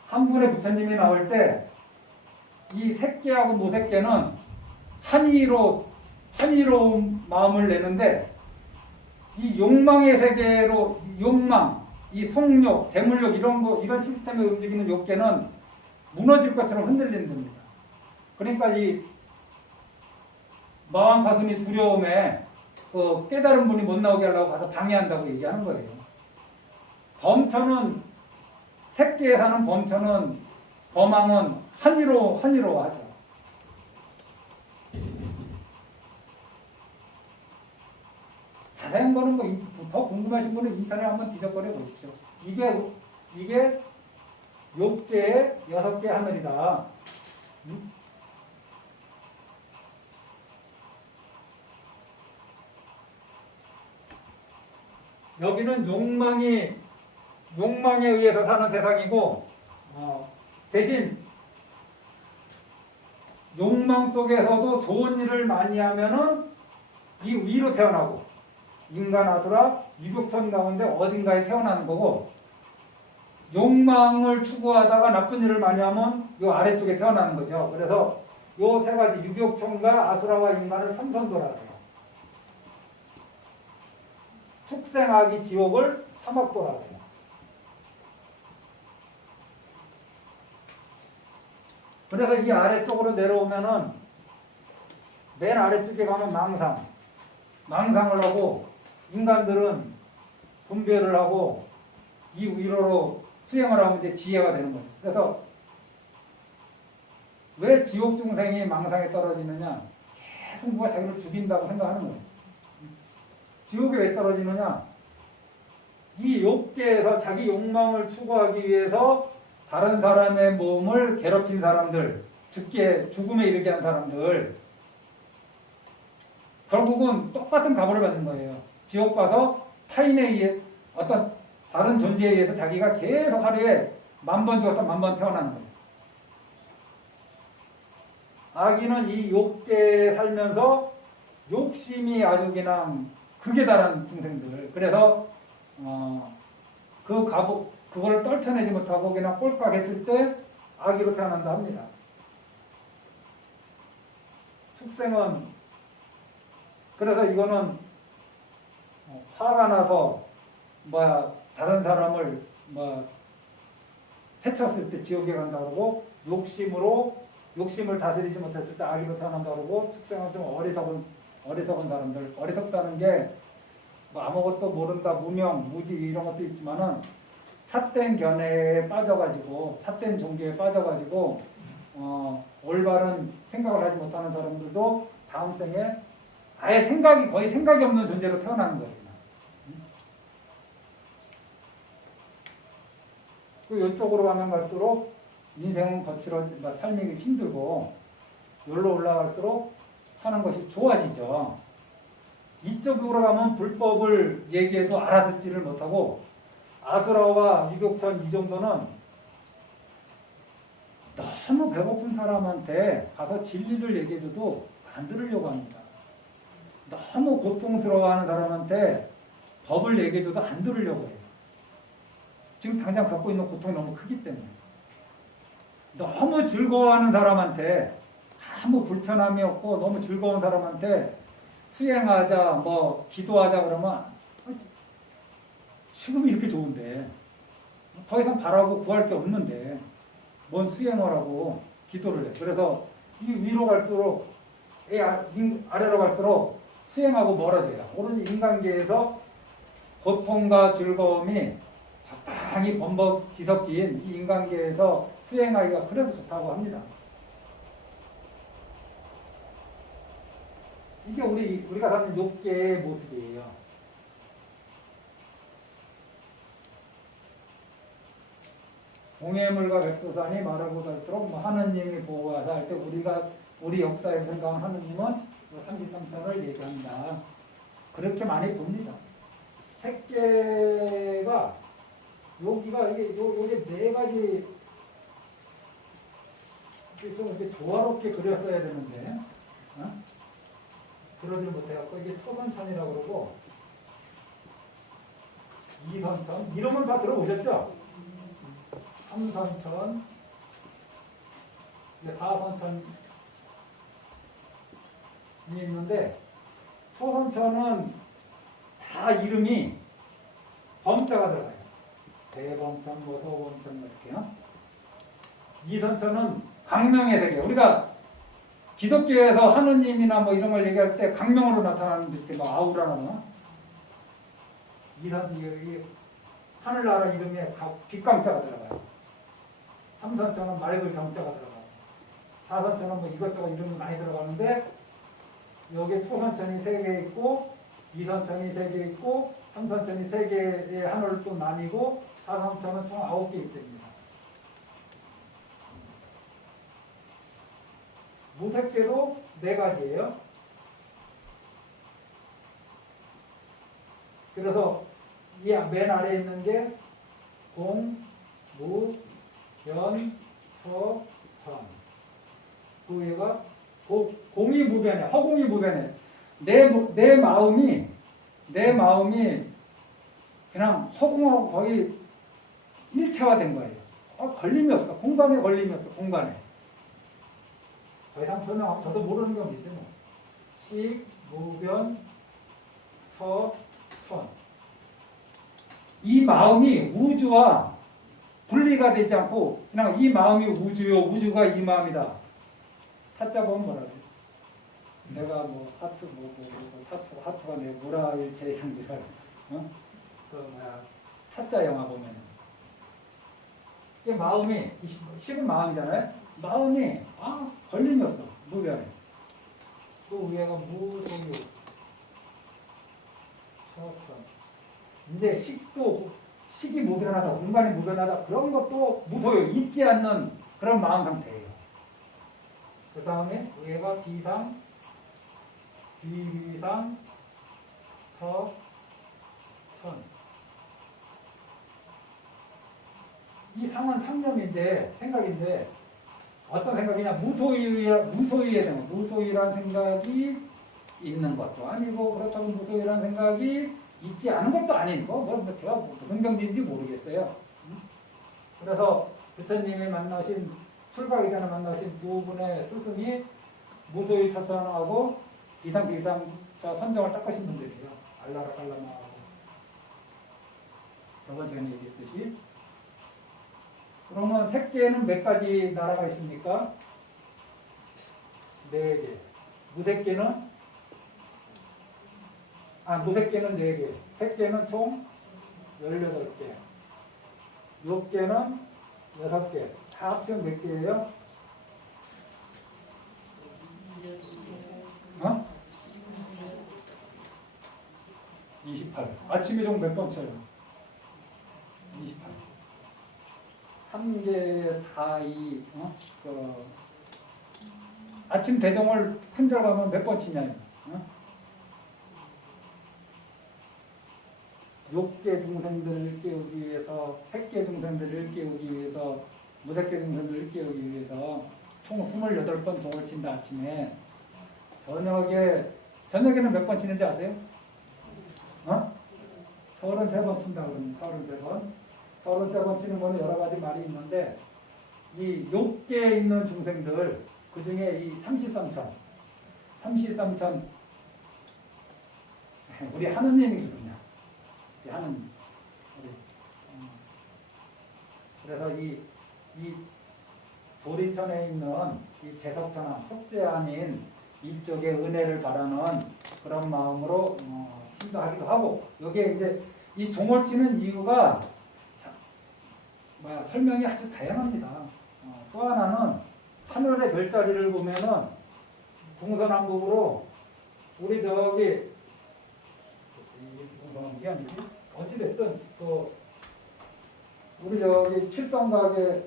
한 분의 부처님이 나올 때 이 새끼하고 무새끼는 한이로운 마음을 내는데 이 욕망의 세계로 욕망, 이 성욕, 재물욕 이런 시스템에 움직이는 욕계는 무너질 것처럼 흔들리는 겁니다. 그러니까 이 마왕 가슴이 두려움에 그 깨달은 분이 못 나오게 하려고 가서 방해한다고 얘기하는 거예요. 범천은 새끼에 사는 범왕은 한이로워하죠. 자세한 거는 더 궁금하신 분은 인터넷 한번 뒤적거려 보십시오. 이게 욕계의 6개 하늘이다. 여기는 욕망에 의해서 사는 세상이고 대신 욕망 속에서도 좋은 일을 많이 하면은 이 위로 태어나고 인간 아수라 유격천 가운데 어딘가에 태어나는 거고 욕망을 추구하다가 나쁜 일을 많이 하면 이 아래쪽에 태어나는 거죠. 그래서 요 세 가지 유격천과 아수라와 인간을 삼선도라 해요. 축생악이 지옥을 사막도라 해요. 그래서 이 아래쪽으로 내려오면은 맨 아래쪽에 가면 망상을 하고 인간들은 분별을 하고 이 위로로 수행을 하면 이제 지혜가 되는 거예요. 그래서 왜 지옥 중생이 망상에 떨어지느냐? 계속 누가 자기를 죽인다고 생각하는 거예요. 지옥에 왜 떨어지느냐? 이 욕계에서 자기 욕망을 추구하기 위해서 다른 사람의 몸을 괴롭힌 사람들, 죽음에 이르게 한 사람들, 결국은 똑같은 가보를 받는 거예요. 지옥 가서 타인에 의해 어떤 다른 존재에 의해서 자기가 계속 하루에 10,000번 죽었다 10,000번 태어나는 거예요. 아기는 이 욕계에 살면서 욕심이 아주 그냥 극에 달한 중생들. 그래서 그걸 떨쳐내지 못하고 그냥 꼴깍했을 때 아기로 태어난다 합니다. 축생은 그래서 이거는 화가 나서 다른 사람을 해쳤을 때 지옥에 간다 그러고 욕심을 다스리지 못했을 때 아기로 태어난다 그러고 축생은 좀 어리석은 사람들. 어리석다는 게 아무것도 모른다, 무명, 무지 이런 것도 있지만은 삿된 견해에 빠져가지고 삿된 종교에 빠져가지고 올바른 생각을 하지 못하는 사람들도 다음 생에 아예 거의 생각이 없는 존재로 태어나는 거예요. 그 이쪽으로 가면 갈수록 인생은 삶이 힘들고 여기로 올라갈수록 사는 것이 좋아지죠. 이쪽으로 가면 불법을 얘기해도 알아듣지를 못하고 아수라와 유격천 이 정도는 너무 배고픈 사람한테 가서 진리를 얘기해줘도 안 들으려고 합니다. 너무 고통스러워하는 사람한테 법을 얘기해줘도 안 들으려고 해요. 지금 당장 겪고 있는 고통이 너무 크기 때문에. 너무 즐거워하는 사람한테 아무 불편함이 없고 너무 즐거운 사람한테 수행하자, 뭐 기도하자 그러면 지금 이렇게 좋은데 더 이상 바라고 구할 게 없는데 뭔 수행을 하고 기도를 해. 그래서 이 위로 갈수록 아래로 갈수록 수행하고 멀어져요. 오로지 인간계에서 고통과 즐거움이 적당히 범벅 뒤섞인 이 인간계에서 수행하기가 그래서 좋다고 합니다. 이게 우리가 사는 욕계의 모습이에요. 공해물과 백두산이 마르고 닳도록 뭐 하느님이 보호하사 할 때 우리 역사에 생각하는 하느님은 33천을 얘기합니다. 그렇게 많이 봅니다. 색계가 여기가 요게 네 가지 좀 이렇게 조화롭게 그렸어야 되는데 그러지 못해갖고 이게 초선천이라고 그러고 이선천 이름은 다 들어보셨죠? 삼선천, 사선천이 있는데 초선천은 다 이름이 범자가 들어가요. 대범천, 뭐 소범천 이렇게요. 이선천은 강명의 세계. 우리가 기독교에서 하느님이나 뭐 이런 걸 얘기할 때 강명으로 나타나는 듯이 뭐 아우라나 뭐 이선 하늘나라 이름에 빛강자가 들어가요. 삼선천은 맑을 정자가 들어가요. 사선천은 뭐 이것저것 이름이 많이 들어가는데 여기 초선천이 3개 있고 이선천이 3개 있고 삼선천이 3개의 하늘을 또 나뉘고 사선천은 총 9개 있답니다. 무색계도 4가지예요. 그래서 이 맨 아래에 있는 게 공, 무, 변, 서, 천. 그 위가 공이 무변해, 허공이 무변해. 내 마음이 그냥 허공하고 거의 일체화된 거예요. 걸림이 없어. 공간에 걸림이 없어. 공간에. 더 이상 설명하면 저도 모르는 게 없지 뭐. 식, 무변, 처, 천. 이 마음이 우주와 분리가 되지 않고 그냥 이 마음이 우주요, 우주가 이 마음이다. 타짜 보면 뭐라 그래? 내가 뭐 하트 하트가 내 무라일체 형제라. 타짜 영화 보면 이 마음이 식은 마음이잖아요. 마음이 걸림이 없어. 무변에. 그 위에가 무소유. 처천. 이제 식이 무변하다, 공간이 무변하다 그런 것도 무소유, 있지 않는 그런 마음 상태예요. 그 다음에 위에가 비상, 비상, 천. 이 상은 상념인데 생각인데 어떤 생각이냐 무소유에 대한 무소유란 생각이 있는 것도 아니고 그렇다고 무소유란 생각이 있지 않은 것도 아니고 제가 무슨 경지인지 모르겠어요. 그래서 부처님이 만나신 출가하기 전에 만나신 두 분의 스승이 무소유 처천하고 비상 선정을 닦으신 분들이에요. 알라라 깔라마하고 저번 전에 얘기했듯이. 그러면 색계에는 몇 가지 나라가 있습니까? 4개. 무색계는? 무색계는 4개. 색계는 총 18개. 욕계는 6개. 다 합치면 몇 개예요? 28. 아침에 좀 몇 번 쳐요? 28. 3개 다 아침 대정을 혼자 가면 몇 번 치냐? 6개 중생들을 깨우기 위해서, 3개 중생들을 깨우기 위해서 무색계 중생들 일깨우기 위해서 총 28번 종을 친다. 아침에. 저녁에는 몇 번 치는지 아세요? 33번 친다 그러면 33번. 33번 치는 거는 여러 가지 말이 있는데 이 욕계에 있는 중생들 그 중에 이 삼시삼천 우리 하느님이거든요. 우리 하느님. 그래서 이 도리천에 있는 이 제석천왕 속죄아닌 이쪽에 은혜를 바라는 그런 마음으로 신도하기도 하고 여기에 이제 이 종을 치는 이유가 설명이 아주 다양합니다. 또 하나는 하늘의 별자리를 보면은 동서남북으로 우리 저기 이게 아니지? 어찌됐든 또 우리 저기 칠성각에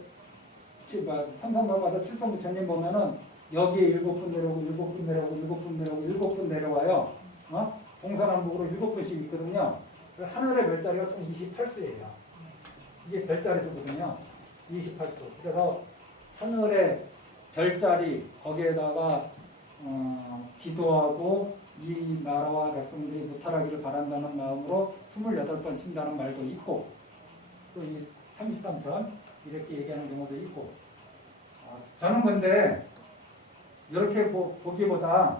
삼성각 가서 칠성부처님 보면은 여기에 7분 내려오고 7분 내려오고 7분 내려오고 7분 내려와요. 동서남북으로 7분씩 있거든요. 하늘의 별자리가 총 28수예요. 이게 별자리 수거든요. 28수. 그래서 하늘의 별자리 거기에다가 기도하고 이 나라와 백성들이 무탈하기를 바란다는 마음으로 28번 친다는 말도 있고 또 이 33천 이렇게 얘기하는 경우도 있고 저는 근데 이렇게 보기보다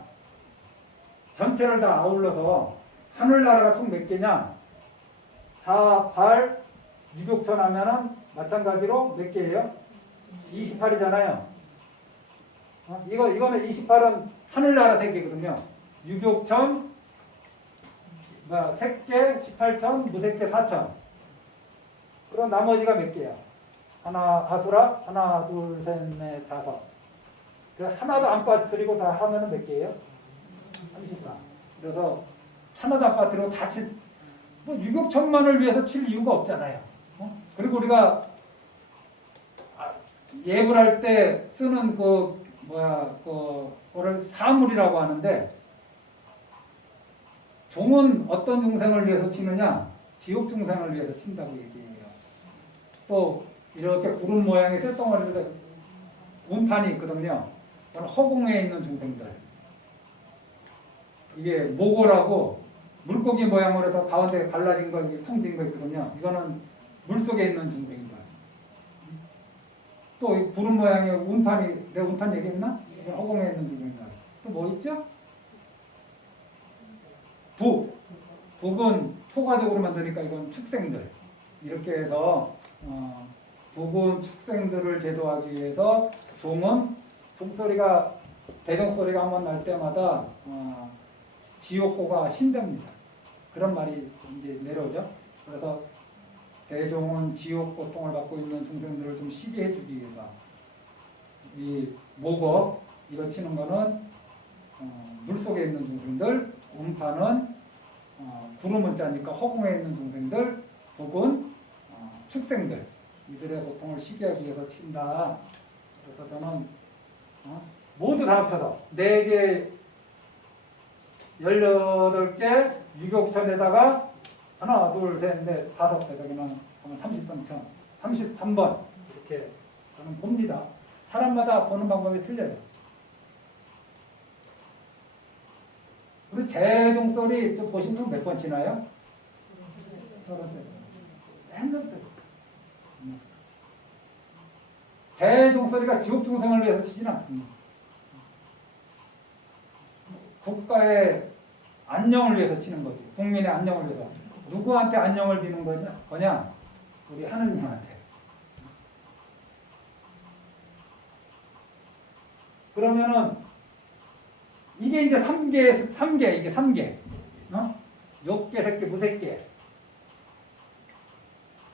전체를 다 아울러서 하늘나라가 총 몇 개냐 4, 8, 6욕천 하면은 마찬가지로 몇 개예요? 28이잖아요. 이거는 28은 하늘나라 3개거든요. 6욕천, 3개, 18천, 무색계 4천. 그럼 나머지가 몇 개야? 아수라, 하나, 둘, 셋, 넷, 다섯. 하나도 안 빠뜨리고 다 하면은 몇 개예요? 34. 그래서 하나도 안 빠뜨리고 다 유격천만을 위해서 칠 이유가 없잖아요. 그리고 우리가 예불 할 때 쓰는 그거를 사물이라고 하는데 종은 어떤 중생을 위해서 치느냐? 지옥 중생을 위해서 친다고 얘기해요. 또 이렇게 구름 모양의 쇳덩어리로 운판이 있거든요. 허공에 있는 중생들. 이게 모고라고 물고기 모양으로 해서 가운데 갈라진 거, 텅 빈 거 있거든요. 이거는 물속에 있는 중생들. 또 이 구름 모양의 운판이, 내가 운판 얘기했나? 이건 허공에 있는 중생들. 또 뭐 있죠? 북은 초가적으로 만드니까 이건 축생들. 이렇게 해서 북은 축생들을 제도하기 위해서 종소리가 대종소리가 한번 날 때마다 지옥고가 신답니다. 그런 말이 이제 내려오죠. 그래서 대종은 지옥 고통을 받고 있는 중생들을 좀 쉬게 해주기 위해서 이 목업 이거 치는 거는 물속에 있는 중생들, 음파는 구름은 자니까 허공에 있는 중생들, 북은 축생들 이들의 고통을 쉬게 하기 위해서 친다. 그래서 저는 모두 다 합쳐서 4개 18개 유격천에다가 하나, 둘, 셋, 넷, 5 여기는 33천, 33번 이렇게 저는 봅니다. 사람마다 보는 방법이 틀려요. 그리고 재종소리 또 보시면 몇 번 치나요? 33번. 재종소리가 지옥 중생을 위해서 치진 않습니다. 국가의 안녕을 위해서 치는 거지. 국민의 안녕을 위해서. 누구한테 안녕을 비는 거냐? 우리 하느님한테. 그러면은 이게 이제 3개 이게 3개. 욕계, 색계, 무색계.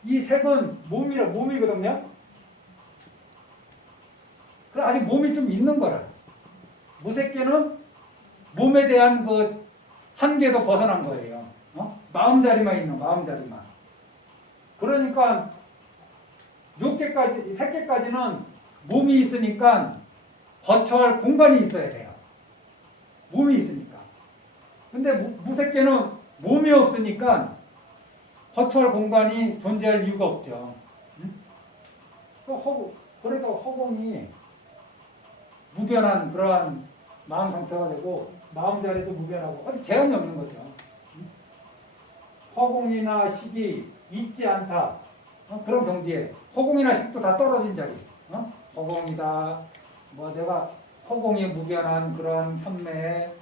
이 색은 몸이거든요. 그럼 아직 몸이 좀 있는 거라. 무색계는 몸에 대한 그 한계도 벗어난 거예요. 마음자리만 있는 마음자리만. 그러니까 6개까지, 3개까지는 몸이 있으니까 거처할 공간이 있어야 돼요. 몸이 있으니까. 근데 무색계는 몸이 없으니까 거처할 공간이 존재할 이유가 없죠. 그러니까 허공이 무변한 그러한 마음 상태가 되고 마음 자리도 무변하고 어디 제한이 없는 거죠. 허공이나 식이 있지 않다. 그런 경지에 허공이나 식도 다 떨어진 자리. 허공이다. 뭐 내가 허공이 무변한 그런 삼매,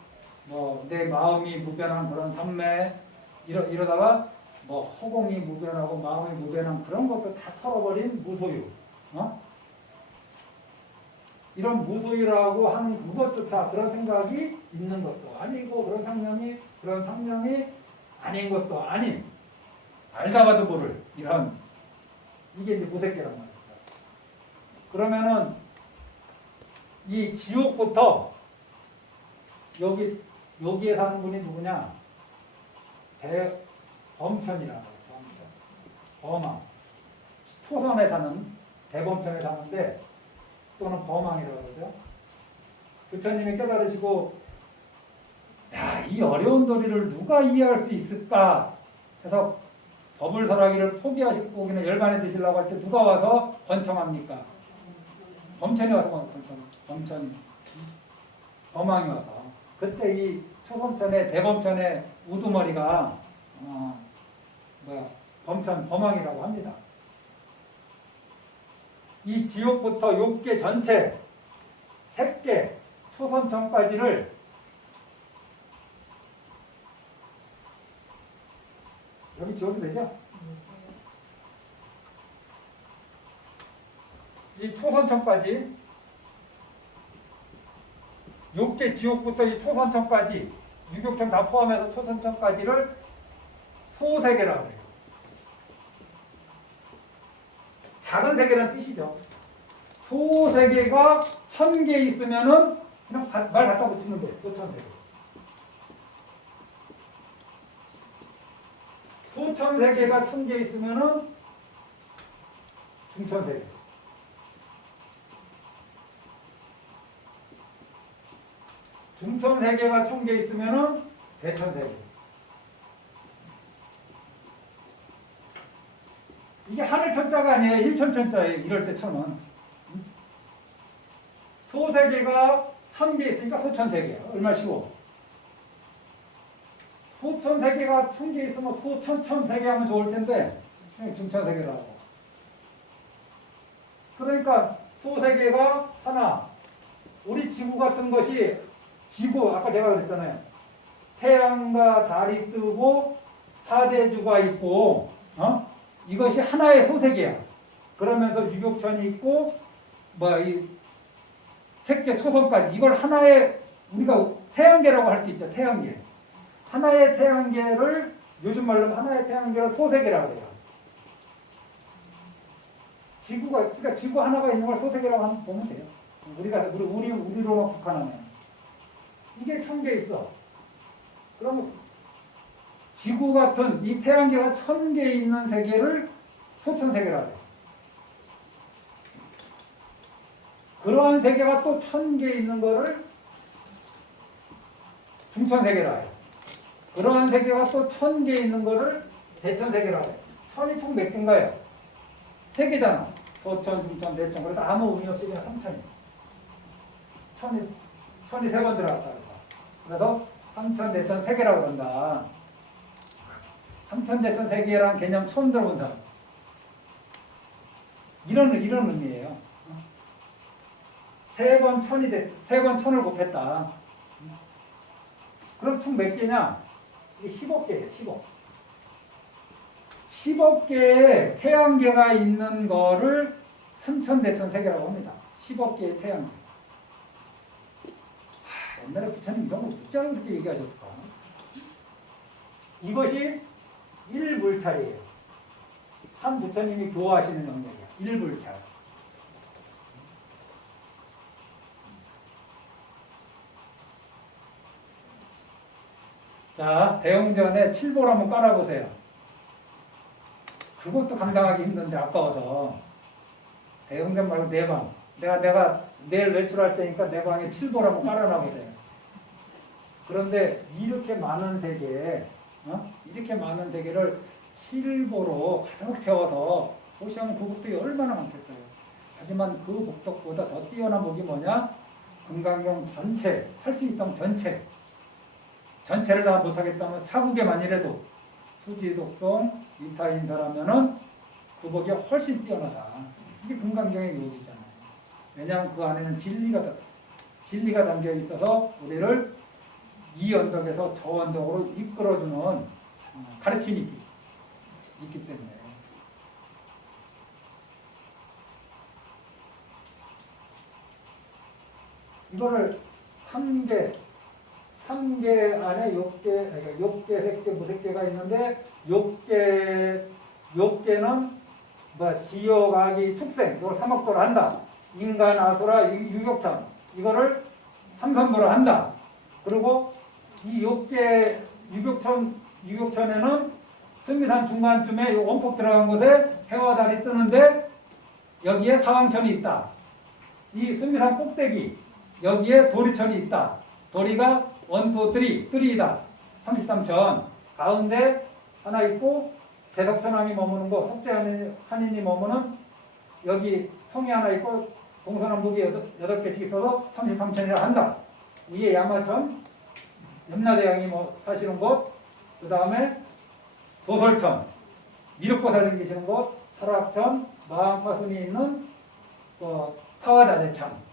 뭐 내 마음이 무변한 그런 삼매 이러다가 뭐 허공이 무변하고 마음이 무변한 그런 것도 다 털어버린 무소유. 이런 무소유라고 하는 그것조차 그런 생각이 있는 것도 아니고 그런 상념이 아닌 것도 아닌 알다가도 모를 이런 이게 이제 무색계란 말이죠. 그러면은 이 지옥부터 여기에 사는 분이 누구냐? 대범천이라고 해요. 범왕. 초선에 사는 대범천에 사는데 또는 범왕이라고 그러죠. 부처님이 깨달으시고 야, 이 어려운 도리를 누가 이해할 수 있을까 해서 법을설하기를 포기하시고 그냥 열반에 드시려고 할 때 누가 와서 권청합니까? 범천이 와서 범천이 범왕이 와서 그때 이 초범천의 대범천의 우두머리가 범왕이라고 합니다. 이 지옥부터 6개 전체 3개 초선천까지를 여기 지워도 되죠? 이 초선천까지 6개 지옥부터 이 초선천까지 유격천 다 포함해서 초선천까지를 소세계라고 해요. 작은 세계라는 뜻이죠. 소세계가 1000개 있으면은 그냥 말 갖다 붙이는 거예요. 소천세계. 소천세계가 1000개 있으면은 중천세계. 중천세계가 1000개 있으면은 대천세계. 이게 하늘천자가 아니에요. 일천천자예요. 이럴 때 천은. 소세계가 1000개 있으니까 소천세계. 얼마나 쉬워. 소천세계가 1000개 있으면 소천천세계 하면 좋을 텐데 중천세계라고. 그러니까 소세계가 하나. 우리 지구 같은 것이 지구 아까 제가 그랬잖아요. 태양과 달이 뜨고 사대주가 있고 이것이 하나의 소세계야. 그러면서 유격천이 있고 이 색계 초선까지 이걸 하나의 우리가 태양계라고 할 수 있죠. 태양계. 하나의 태양계를 요즘 말로 하나의 태양계를 소세계라고 해요. 그러니까 지구 하나가 있는 걸 소세계라고 보면 돼요. 우리로 국한하면 이게 1000개 있어. 그러면 지구 같은 이 태양계가 1000개 있는 세계를 소천세계라고 해요. 그러한 세계가 또 1000개 있는 거를 중천세계라 해요. 그러한 세계가 또 1000개 있는 거를 대천세계라고 해요. 천이 총 몇 개인가요? 3개잖아. 소천, 중천, 대천. 그래서 아무 의미 없이 그냥 3000이. 천이 3번 들어갔다. 그래서 3천, 대천, 세계라고 그런다. 3천, 대천, 세계라는 개념 처음 들어본 사람. 이런 의미예요. 3번 천을 곱했다. 그럼 총 몇 개냐? 이게 15개예요. 10억 개의 태양계가 있는 거를 3천, 대천, 세계라고 합니다. 10억 개의 태양계. 옛날에 부처님 이런 거 묻자고 그렇게 얘기하셨을까? 이것이 일불찰이에요. 한 부처님이 교화하시는 영역이야. 일불찰. 자, 대웅전에 7볼 한번 깔아보세요. 그것도 감당하기 힘든데 아까워서. 대웅전 말고 내 방. 내가 내일 외출할 때니까 내 방에 7볼 한번 깔아놔보세요. 그런데 이렇게 많은 세계를 7보로 가득 채워서 보시면 그것도 얼마나 많겠어요. 하지만 그 복덕보다 더 뛰어난 복이 뭐냐? 금강경 전체, 할 수 있다면 전체를 다 못하겠다면 사국에만이라도 수지, 독성, 이타인사라면은 그 복이 훨씬 뛰어나다. 이게 금강경의 요지잖아요. 왜냐하면 그 안에는 진리가 담겨 있어서 우리를 이 언덕에서 저 언덕으로 이끌어주는 가르침이 있기 때문에. 이거를 3개 안에 6개, 색개, 무색개가 있는데 6개는 지역, 악의, 축생 이걸 3억도로 한다. 인간, 아수라, 유격천 이거를 삼선도로 한다. 그리고 이 6개 유격천에는 승미산 중간쯤에 원폭 들어간 곳에 해와 달이 뜨는데 여기에 사왕천이 있다. 이 승미산 꼭대기 여기에 도리천이 있다. 도리가 1, 2, 3, 3이다. 33천. 가운데 하나 있고 대덕천왕이 머무는 곳, 석재한인이 머무는 여기 성이 하나 있고 동서남북이 8개씩 있어서 33천이라 한다. 위에 야마천, 염라대왕이 사시는 곳, 그 다음에 도솔천, 미륵보살님 계시는 곳, 설악천, 마왕파순이 있는 타화자재천.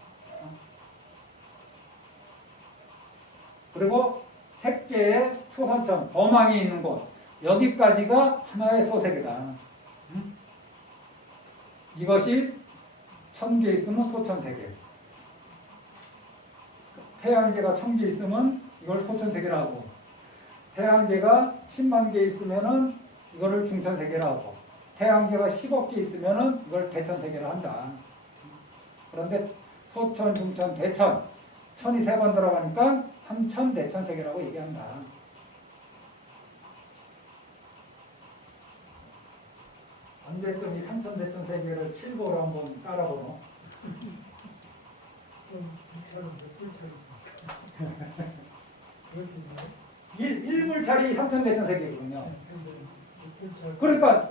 그리고 3개의 초선천, 범왕이 있는 곳, 여기까지가 하나의 소색이다. 이것이 1000개 있으면 소천세계. 태양계가 1000개 있으면 이걸 소천세계라고. 태양계가 10만 개 있으면은 이거를 중천세계라고. 태양계가 10억 개 있으면은 이걸 대천세계라 한다. 그런데 소천, 중천, 대천, 천이 3번 들어가니까 삼천 대천세계라고 얘기한다. 언제쯤 이 삼천 대천세계를 7보로 한번 깔아보노? 일불찰이 삼천 대천세계거든요. 그러니까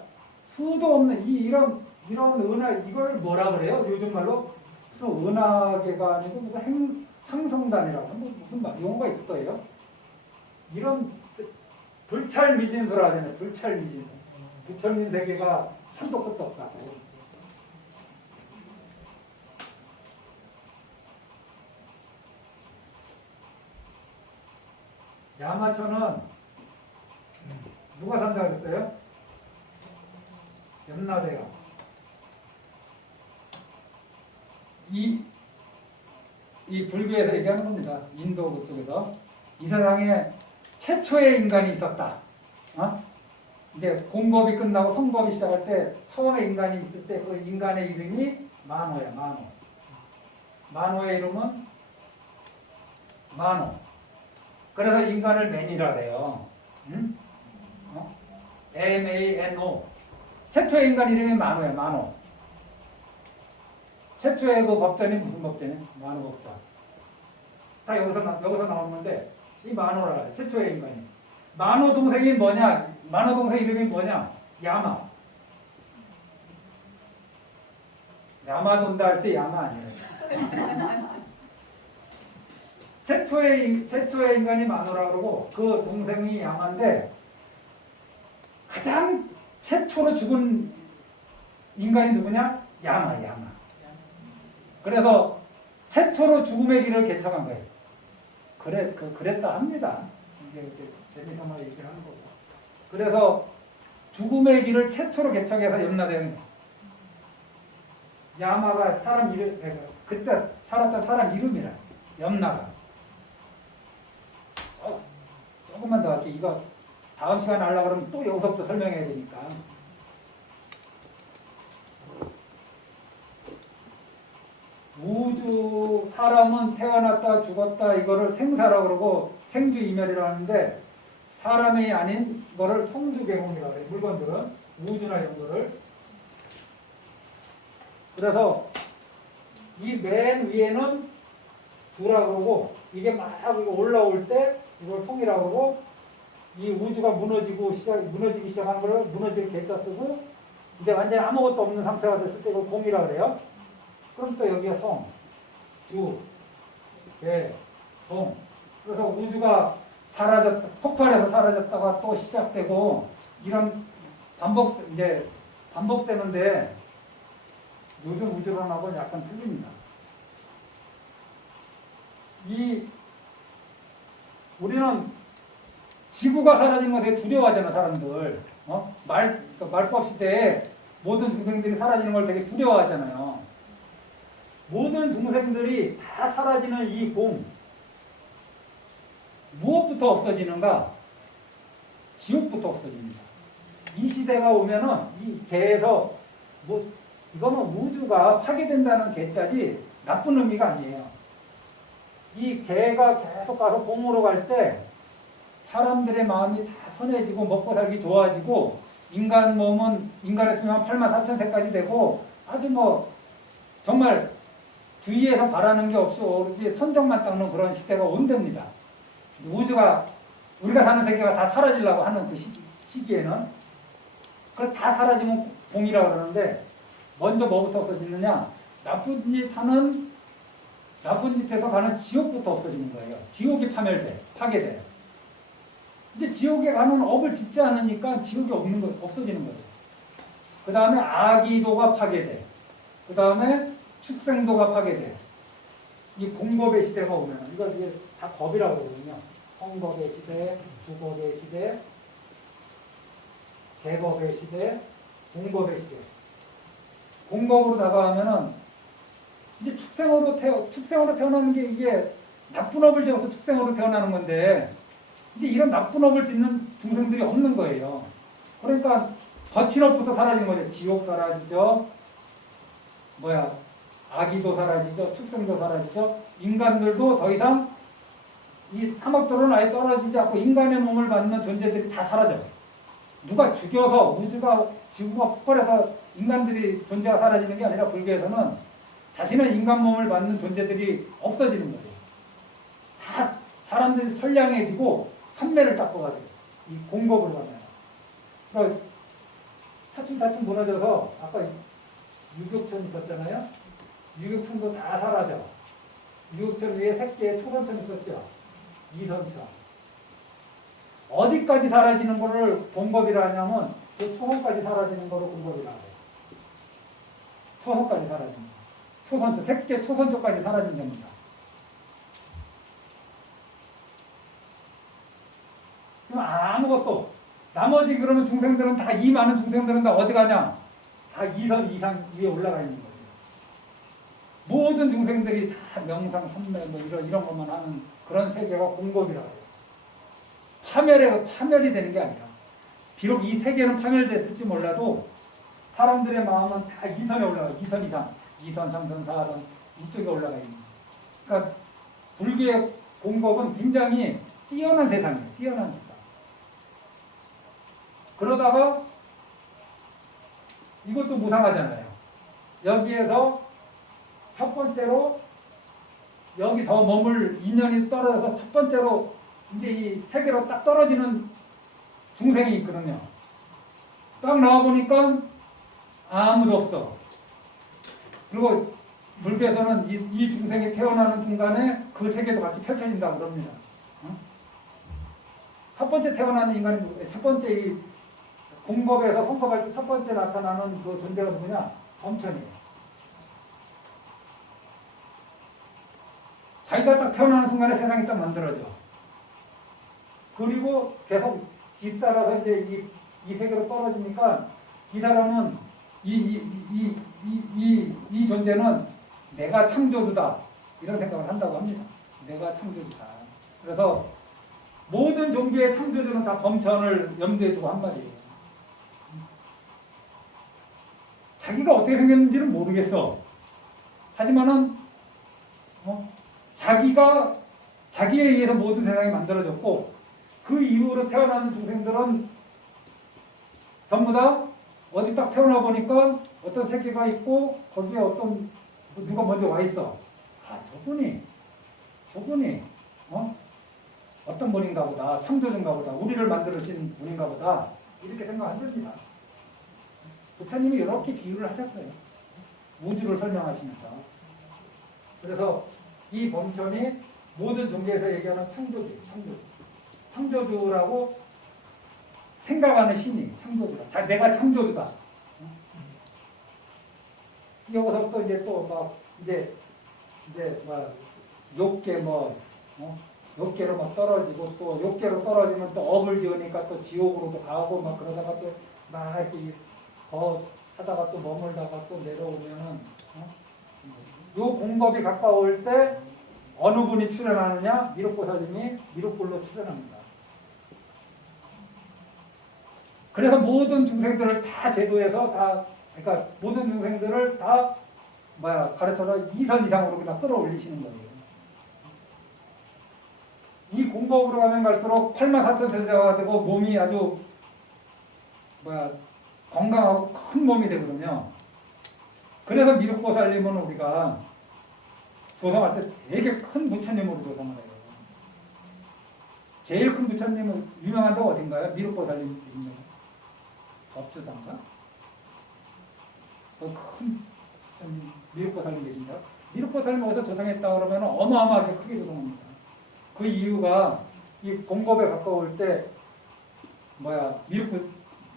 수도 없는 이런 은하 이걸 뭐라 그래요? 요즘 말로 무슨 은하계가 아니고 무슨 항성단이라고 무슨 용어가 있을 거예요. 이런 불찰미진수라 하잖아요. 불찰미진수. 부처님 세계가 한도 끝도 없다고. 야마천은 누가 산다 그랬어요? 염라대가. 이 불교에서 얘기하는 겁니다. 인도 그쪽에서 이 세상에 최초의 인간이 있었다. 이제 공법이 끝나고 성법이 시작할 때 처음에 인간이 있을 때 그 인간의 이름이 만호야. 만호의 이름은 만호. 그래서 인간을 맨이라 그래요. MANO. 최초의 인간 이름이 만호야. 만호. 최초의 그 법전이 무슨 법전이? 만호법전. 다 여기서 나오는데 이 만호라 그래. 최초의 인간이. 만호 동생이 뭐냐? 만호 동생 이름이 뭐냐? 야마. 야마돈다 할 때 야마 아니에요. 최초의 인간이 만호라 그러고 그 동생이 야마인데 가장 최초로 죽은 인간이 누구냐? 야마. 그래서 최초로 죽음의 길을 개척한 거예요. 그랬다 합니다. 이게 재미삼아 얘기를 하는 거고. 그래서 죽음의 길을 최초로 개척해서 염라대왕이 야마가 사람 이름, 그때 살았던 사람 이름이라 염라가. 조금만 더 할게. 이거 다음 시간에 하려고 그러면 또 여기서부터 설명해야 되니까. 우주 사람은 태어났다 죽었다 이거를 생사라고 그러고 생주이멸이라고 하는데 사람이 아닌 거를 성주계몽이라고 해요. 물건들은 우주나 이런 거를. 그래서 이 맨 위에는 두라 그러고 이게 막 이거 올라올 때 이걸 송이라고 그러고 이 우주가 무너지기 시작한 걸 무너질 개자 쓰고 이제 완전히 아무것도 없는 상태가 됐을 때 이걸 공이라고 그래요. 그럼 또 여기에 성, 주, 배, 동. 그래서 우주가 폭발해서 사라졌다가 또 시작되고 이런 반복되는데 요즘 우주론하고는 약간 틀립니다. 우리는 지구가 사라지는 거 되게 두려워하잖아, 사람들. 말법 시대에 모든 중생들이 사라지는 걸 되게 두려워하잖아요. 모든 중생들이 다 사라지는 이 공, 무엇부터 없어지는가? 지옥부터 없어집니다. 이 시대가 오면은 이 개에서 이거는 우주가 파괴된다는 개짜지 나쁜 의미가 아니에요. 이 개가 계속 가서 공으로 갈 때 사람들의 마음이 다 선해지고 먹고 살기 좋아지고 인간 몸은 인간했으면 84,000세까지 되고 아주 정말 주위에서 바라는 게 없이 오로지 선정만 닦는 그런 시대가 온답니다. 우주가 우리가 사는 세계가 다 사라지려고 하는 그 시기에는 그걸 다 사라지면 공이라고 그러는데 먼저 뭐부터 없어지느냐? 나쁜 짓에서 가는 지옥부터 없어지는 거예요. 지옥이 파괴돼. 이제 지옥에 가는 업을 짓지 않으니까 지옥이 없어지는 거죠. 그 다음에 아기도가 파괴돼. 그 다음에 축생도가 파괴돼. 이 공법의 시대가 오면 이게 다 법이라고 그러거든요. 성법의 시대, 주법의 시대, 개법의 시대, 공법의 시대. 공법으로 다가가면은 이제 축생으로 태어나는 게 이게 나쁜 업을 지어서 축생으로 태어나는 건데 이제 이런 나쁜 업을 짓는 중생들이 없는 거예요. 그러니까 거친 업부터 사라지는 거죠. 지옥 사라지죠. 아기도 사라지죠. 축생도 사라지죠. 인간들도 더 이상 이 삼억도로는 아예 떨어지지 않고 인간의 몸을 받는 존재들이 다 사라져요. 누가 죽여서 지구가 폭발해서 인간들이 존재가 사라지는 게 아니라 불교에서는 자신은 인간 몸을 받는 존재들이 없어지는 거예요. 다 사람들이 선량해지고 판매를 닦고 가세요. 이 공법으로 가면. 그러니까 차츰차츰 무너져서 아까 유격천 있었잖아요. 유격천도 다 사라져. 유격천 위에 새끼에 초선천 있었죠. 이선천. 어디까지 사라지는 거를 공법이라 하냐면 그 초선까지 사라지는 거를 공법이라 해요. 초선까지 사라지는 거. 초선천, 새끼의 초선천까지 사라진 겁니다. 그럼 아무것도 나머지 그러면 중생들은 다 이 많은 중생들은 다 어디 가냐? 다 이선 이상 위에 올라가 있는 거예요. 모든 중생들이 다 명상, 선매 이런 것만 하는 그런 세계가 공법이라고 해요. 파멸이 되는 게 아니라 비록 이 세계는 파멸됐을지 몰라도 사람들의 마음은 다 이선에 올라가요. 이선 이상, 2선, 3선, 4선 이쪽에 올라가 있는 거예요. 그러니까 불교의 공법은 굉장히 뛰어난 세상이에요. 뛰어난 세상. 그러다가 이것도 무상하잖아요. 여기에서 첫 번째로 여기 더 머물 인연이 떨어져서 첫 번째로 이제 이 세계로 딱 떨어지는 중생이 있거든요. 딱 나와보니까 아무도 없어. 그리고 불교에서는 이 중생이 태어나는 순간에 그 세계도 같이 펼쳐진다고 그럽니다. 첫 번째 태어나는 인간이 첫 번째 이 공법에서 성법할 때 첫 번째 나타나는 그 존재가 누구냐? 범천이에요. 자기가 딱 태어나는 순간에 세상이 딱 만들어져. 그리고 계속 뒤따라서 이제 이 세계로 떨어지니까 이 사람은 이 존재는 내가 창조주다 이런 생각을 한다고 합니다. 내가 창조주다. 그래서 모든 종교의 창조주는 다 범천을 염두에 두고 한 말이에요. 자기가 어떻게 생겼는지는 모르겠어. 하지만은 자기에 의해서 모든 세상이 만들어졌고 그 이후로 태어나는 중생들은 전부 다 어디 딱 태어나 보니까 어떤 세계가 있고 거기에 누가 먼저 와 있어. 아, 저분이 어떤 분인가 보다. 창조주인가 보다. 우리를 만들으신 분인가 보다. 이렇게 생각한 겁니다. 부처님이 이렇게 비유를 하셨어요. 우주를 설명하십니다. 그래서 이 범천이 모든 종교에서 얘기하는 창조주예요. 창조주라고 생각하는 신이 창조주다. 내가 창조주다. 여기서 또 이제 또 막 이제 막 욕계 욕계로 막 떨어지고 또 욕계로 떨어지면 또 업을 지으니까 또 지옥으로도 가고 막 그러다가 또 막 이렇게 더 하다가 또 머물다가 또 내려오면은 요 공법이 가까울 때 어느 분이 출연하느냐? 미륵보살님이 미륵불로 출연합니다. 그래서 모든 중생들을 다 제도해서 다 그러니까 모든 중생들을 다 가르쳐서 2선 이상으로 그냥 끌어올리시는 거예요. 이 공법으로 가면 갈수록 84,000세대가 되고 몸이 아주 건강하고 큰 몸이 되거든요. 그래서 미륵보살님은 우리가 조성할 때 되게 큰 부처님으로 조성을 해요. 제일 큰 부처님은 유명한 데가 어딘가요? 미륵보살님 계신 데가? 법주산가? 큰 미륵보살님 계신다. 미륵보살님 어디서 조성했다 그러면 어마어마하게 크게 조성합니다. 그 이유가 이 공법에 가까울 때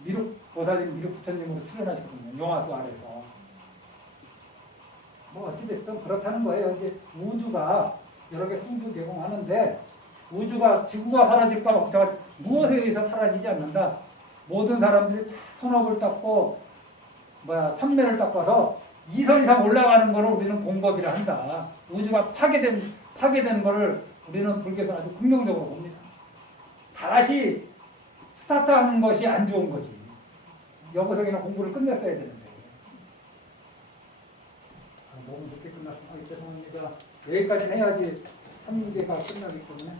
미륵보살님, 미륵부처님으로 출연하시거든요. 용화수 아래서. 어찌됐든 그렇다는 거예요. 이제 우주가 여러 개 성주 제공하는데 우주가 지구가 사라질까 걱정할 무엇에 의해서 사라지지 않는다. 모든 사람들이 다 선업을 닦고 삼매를 닦아서 2선 이상 올라가는 것을 우리는 공법이라 한다. 우주가 파괴된 것을 우리는 불교에서 아주 긍정적으로 봅니다. 다시 스타트하는 것이 안 좋은 거지. 여기서 그냥 공부를 끝냈어야 되는데. 너무 늦게 끝났습니다. 죄송합니다. 여기까지 해야지 3문제가 끝나기 때문에.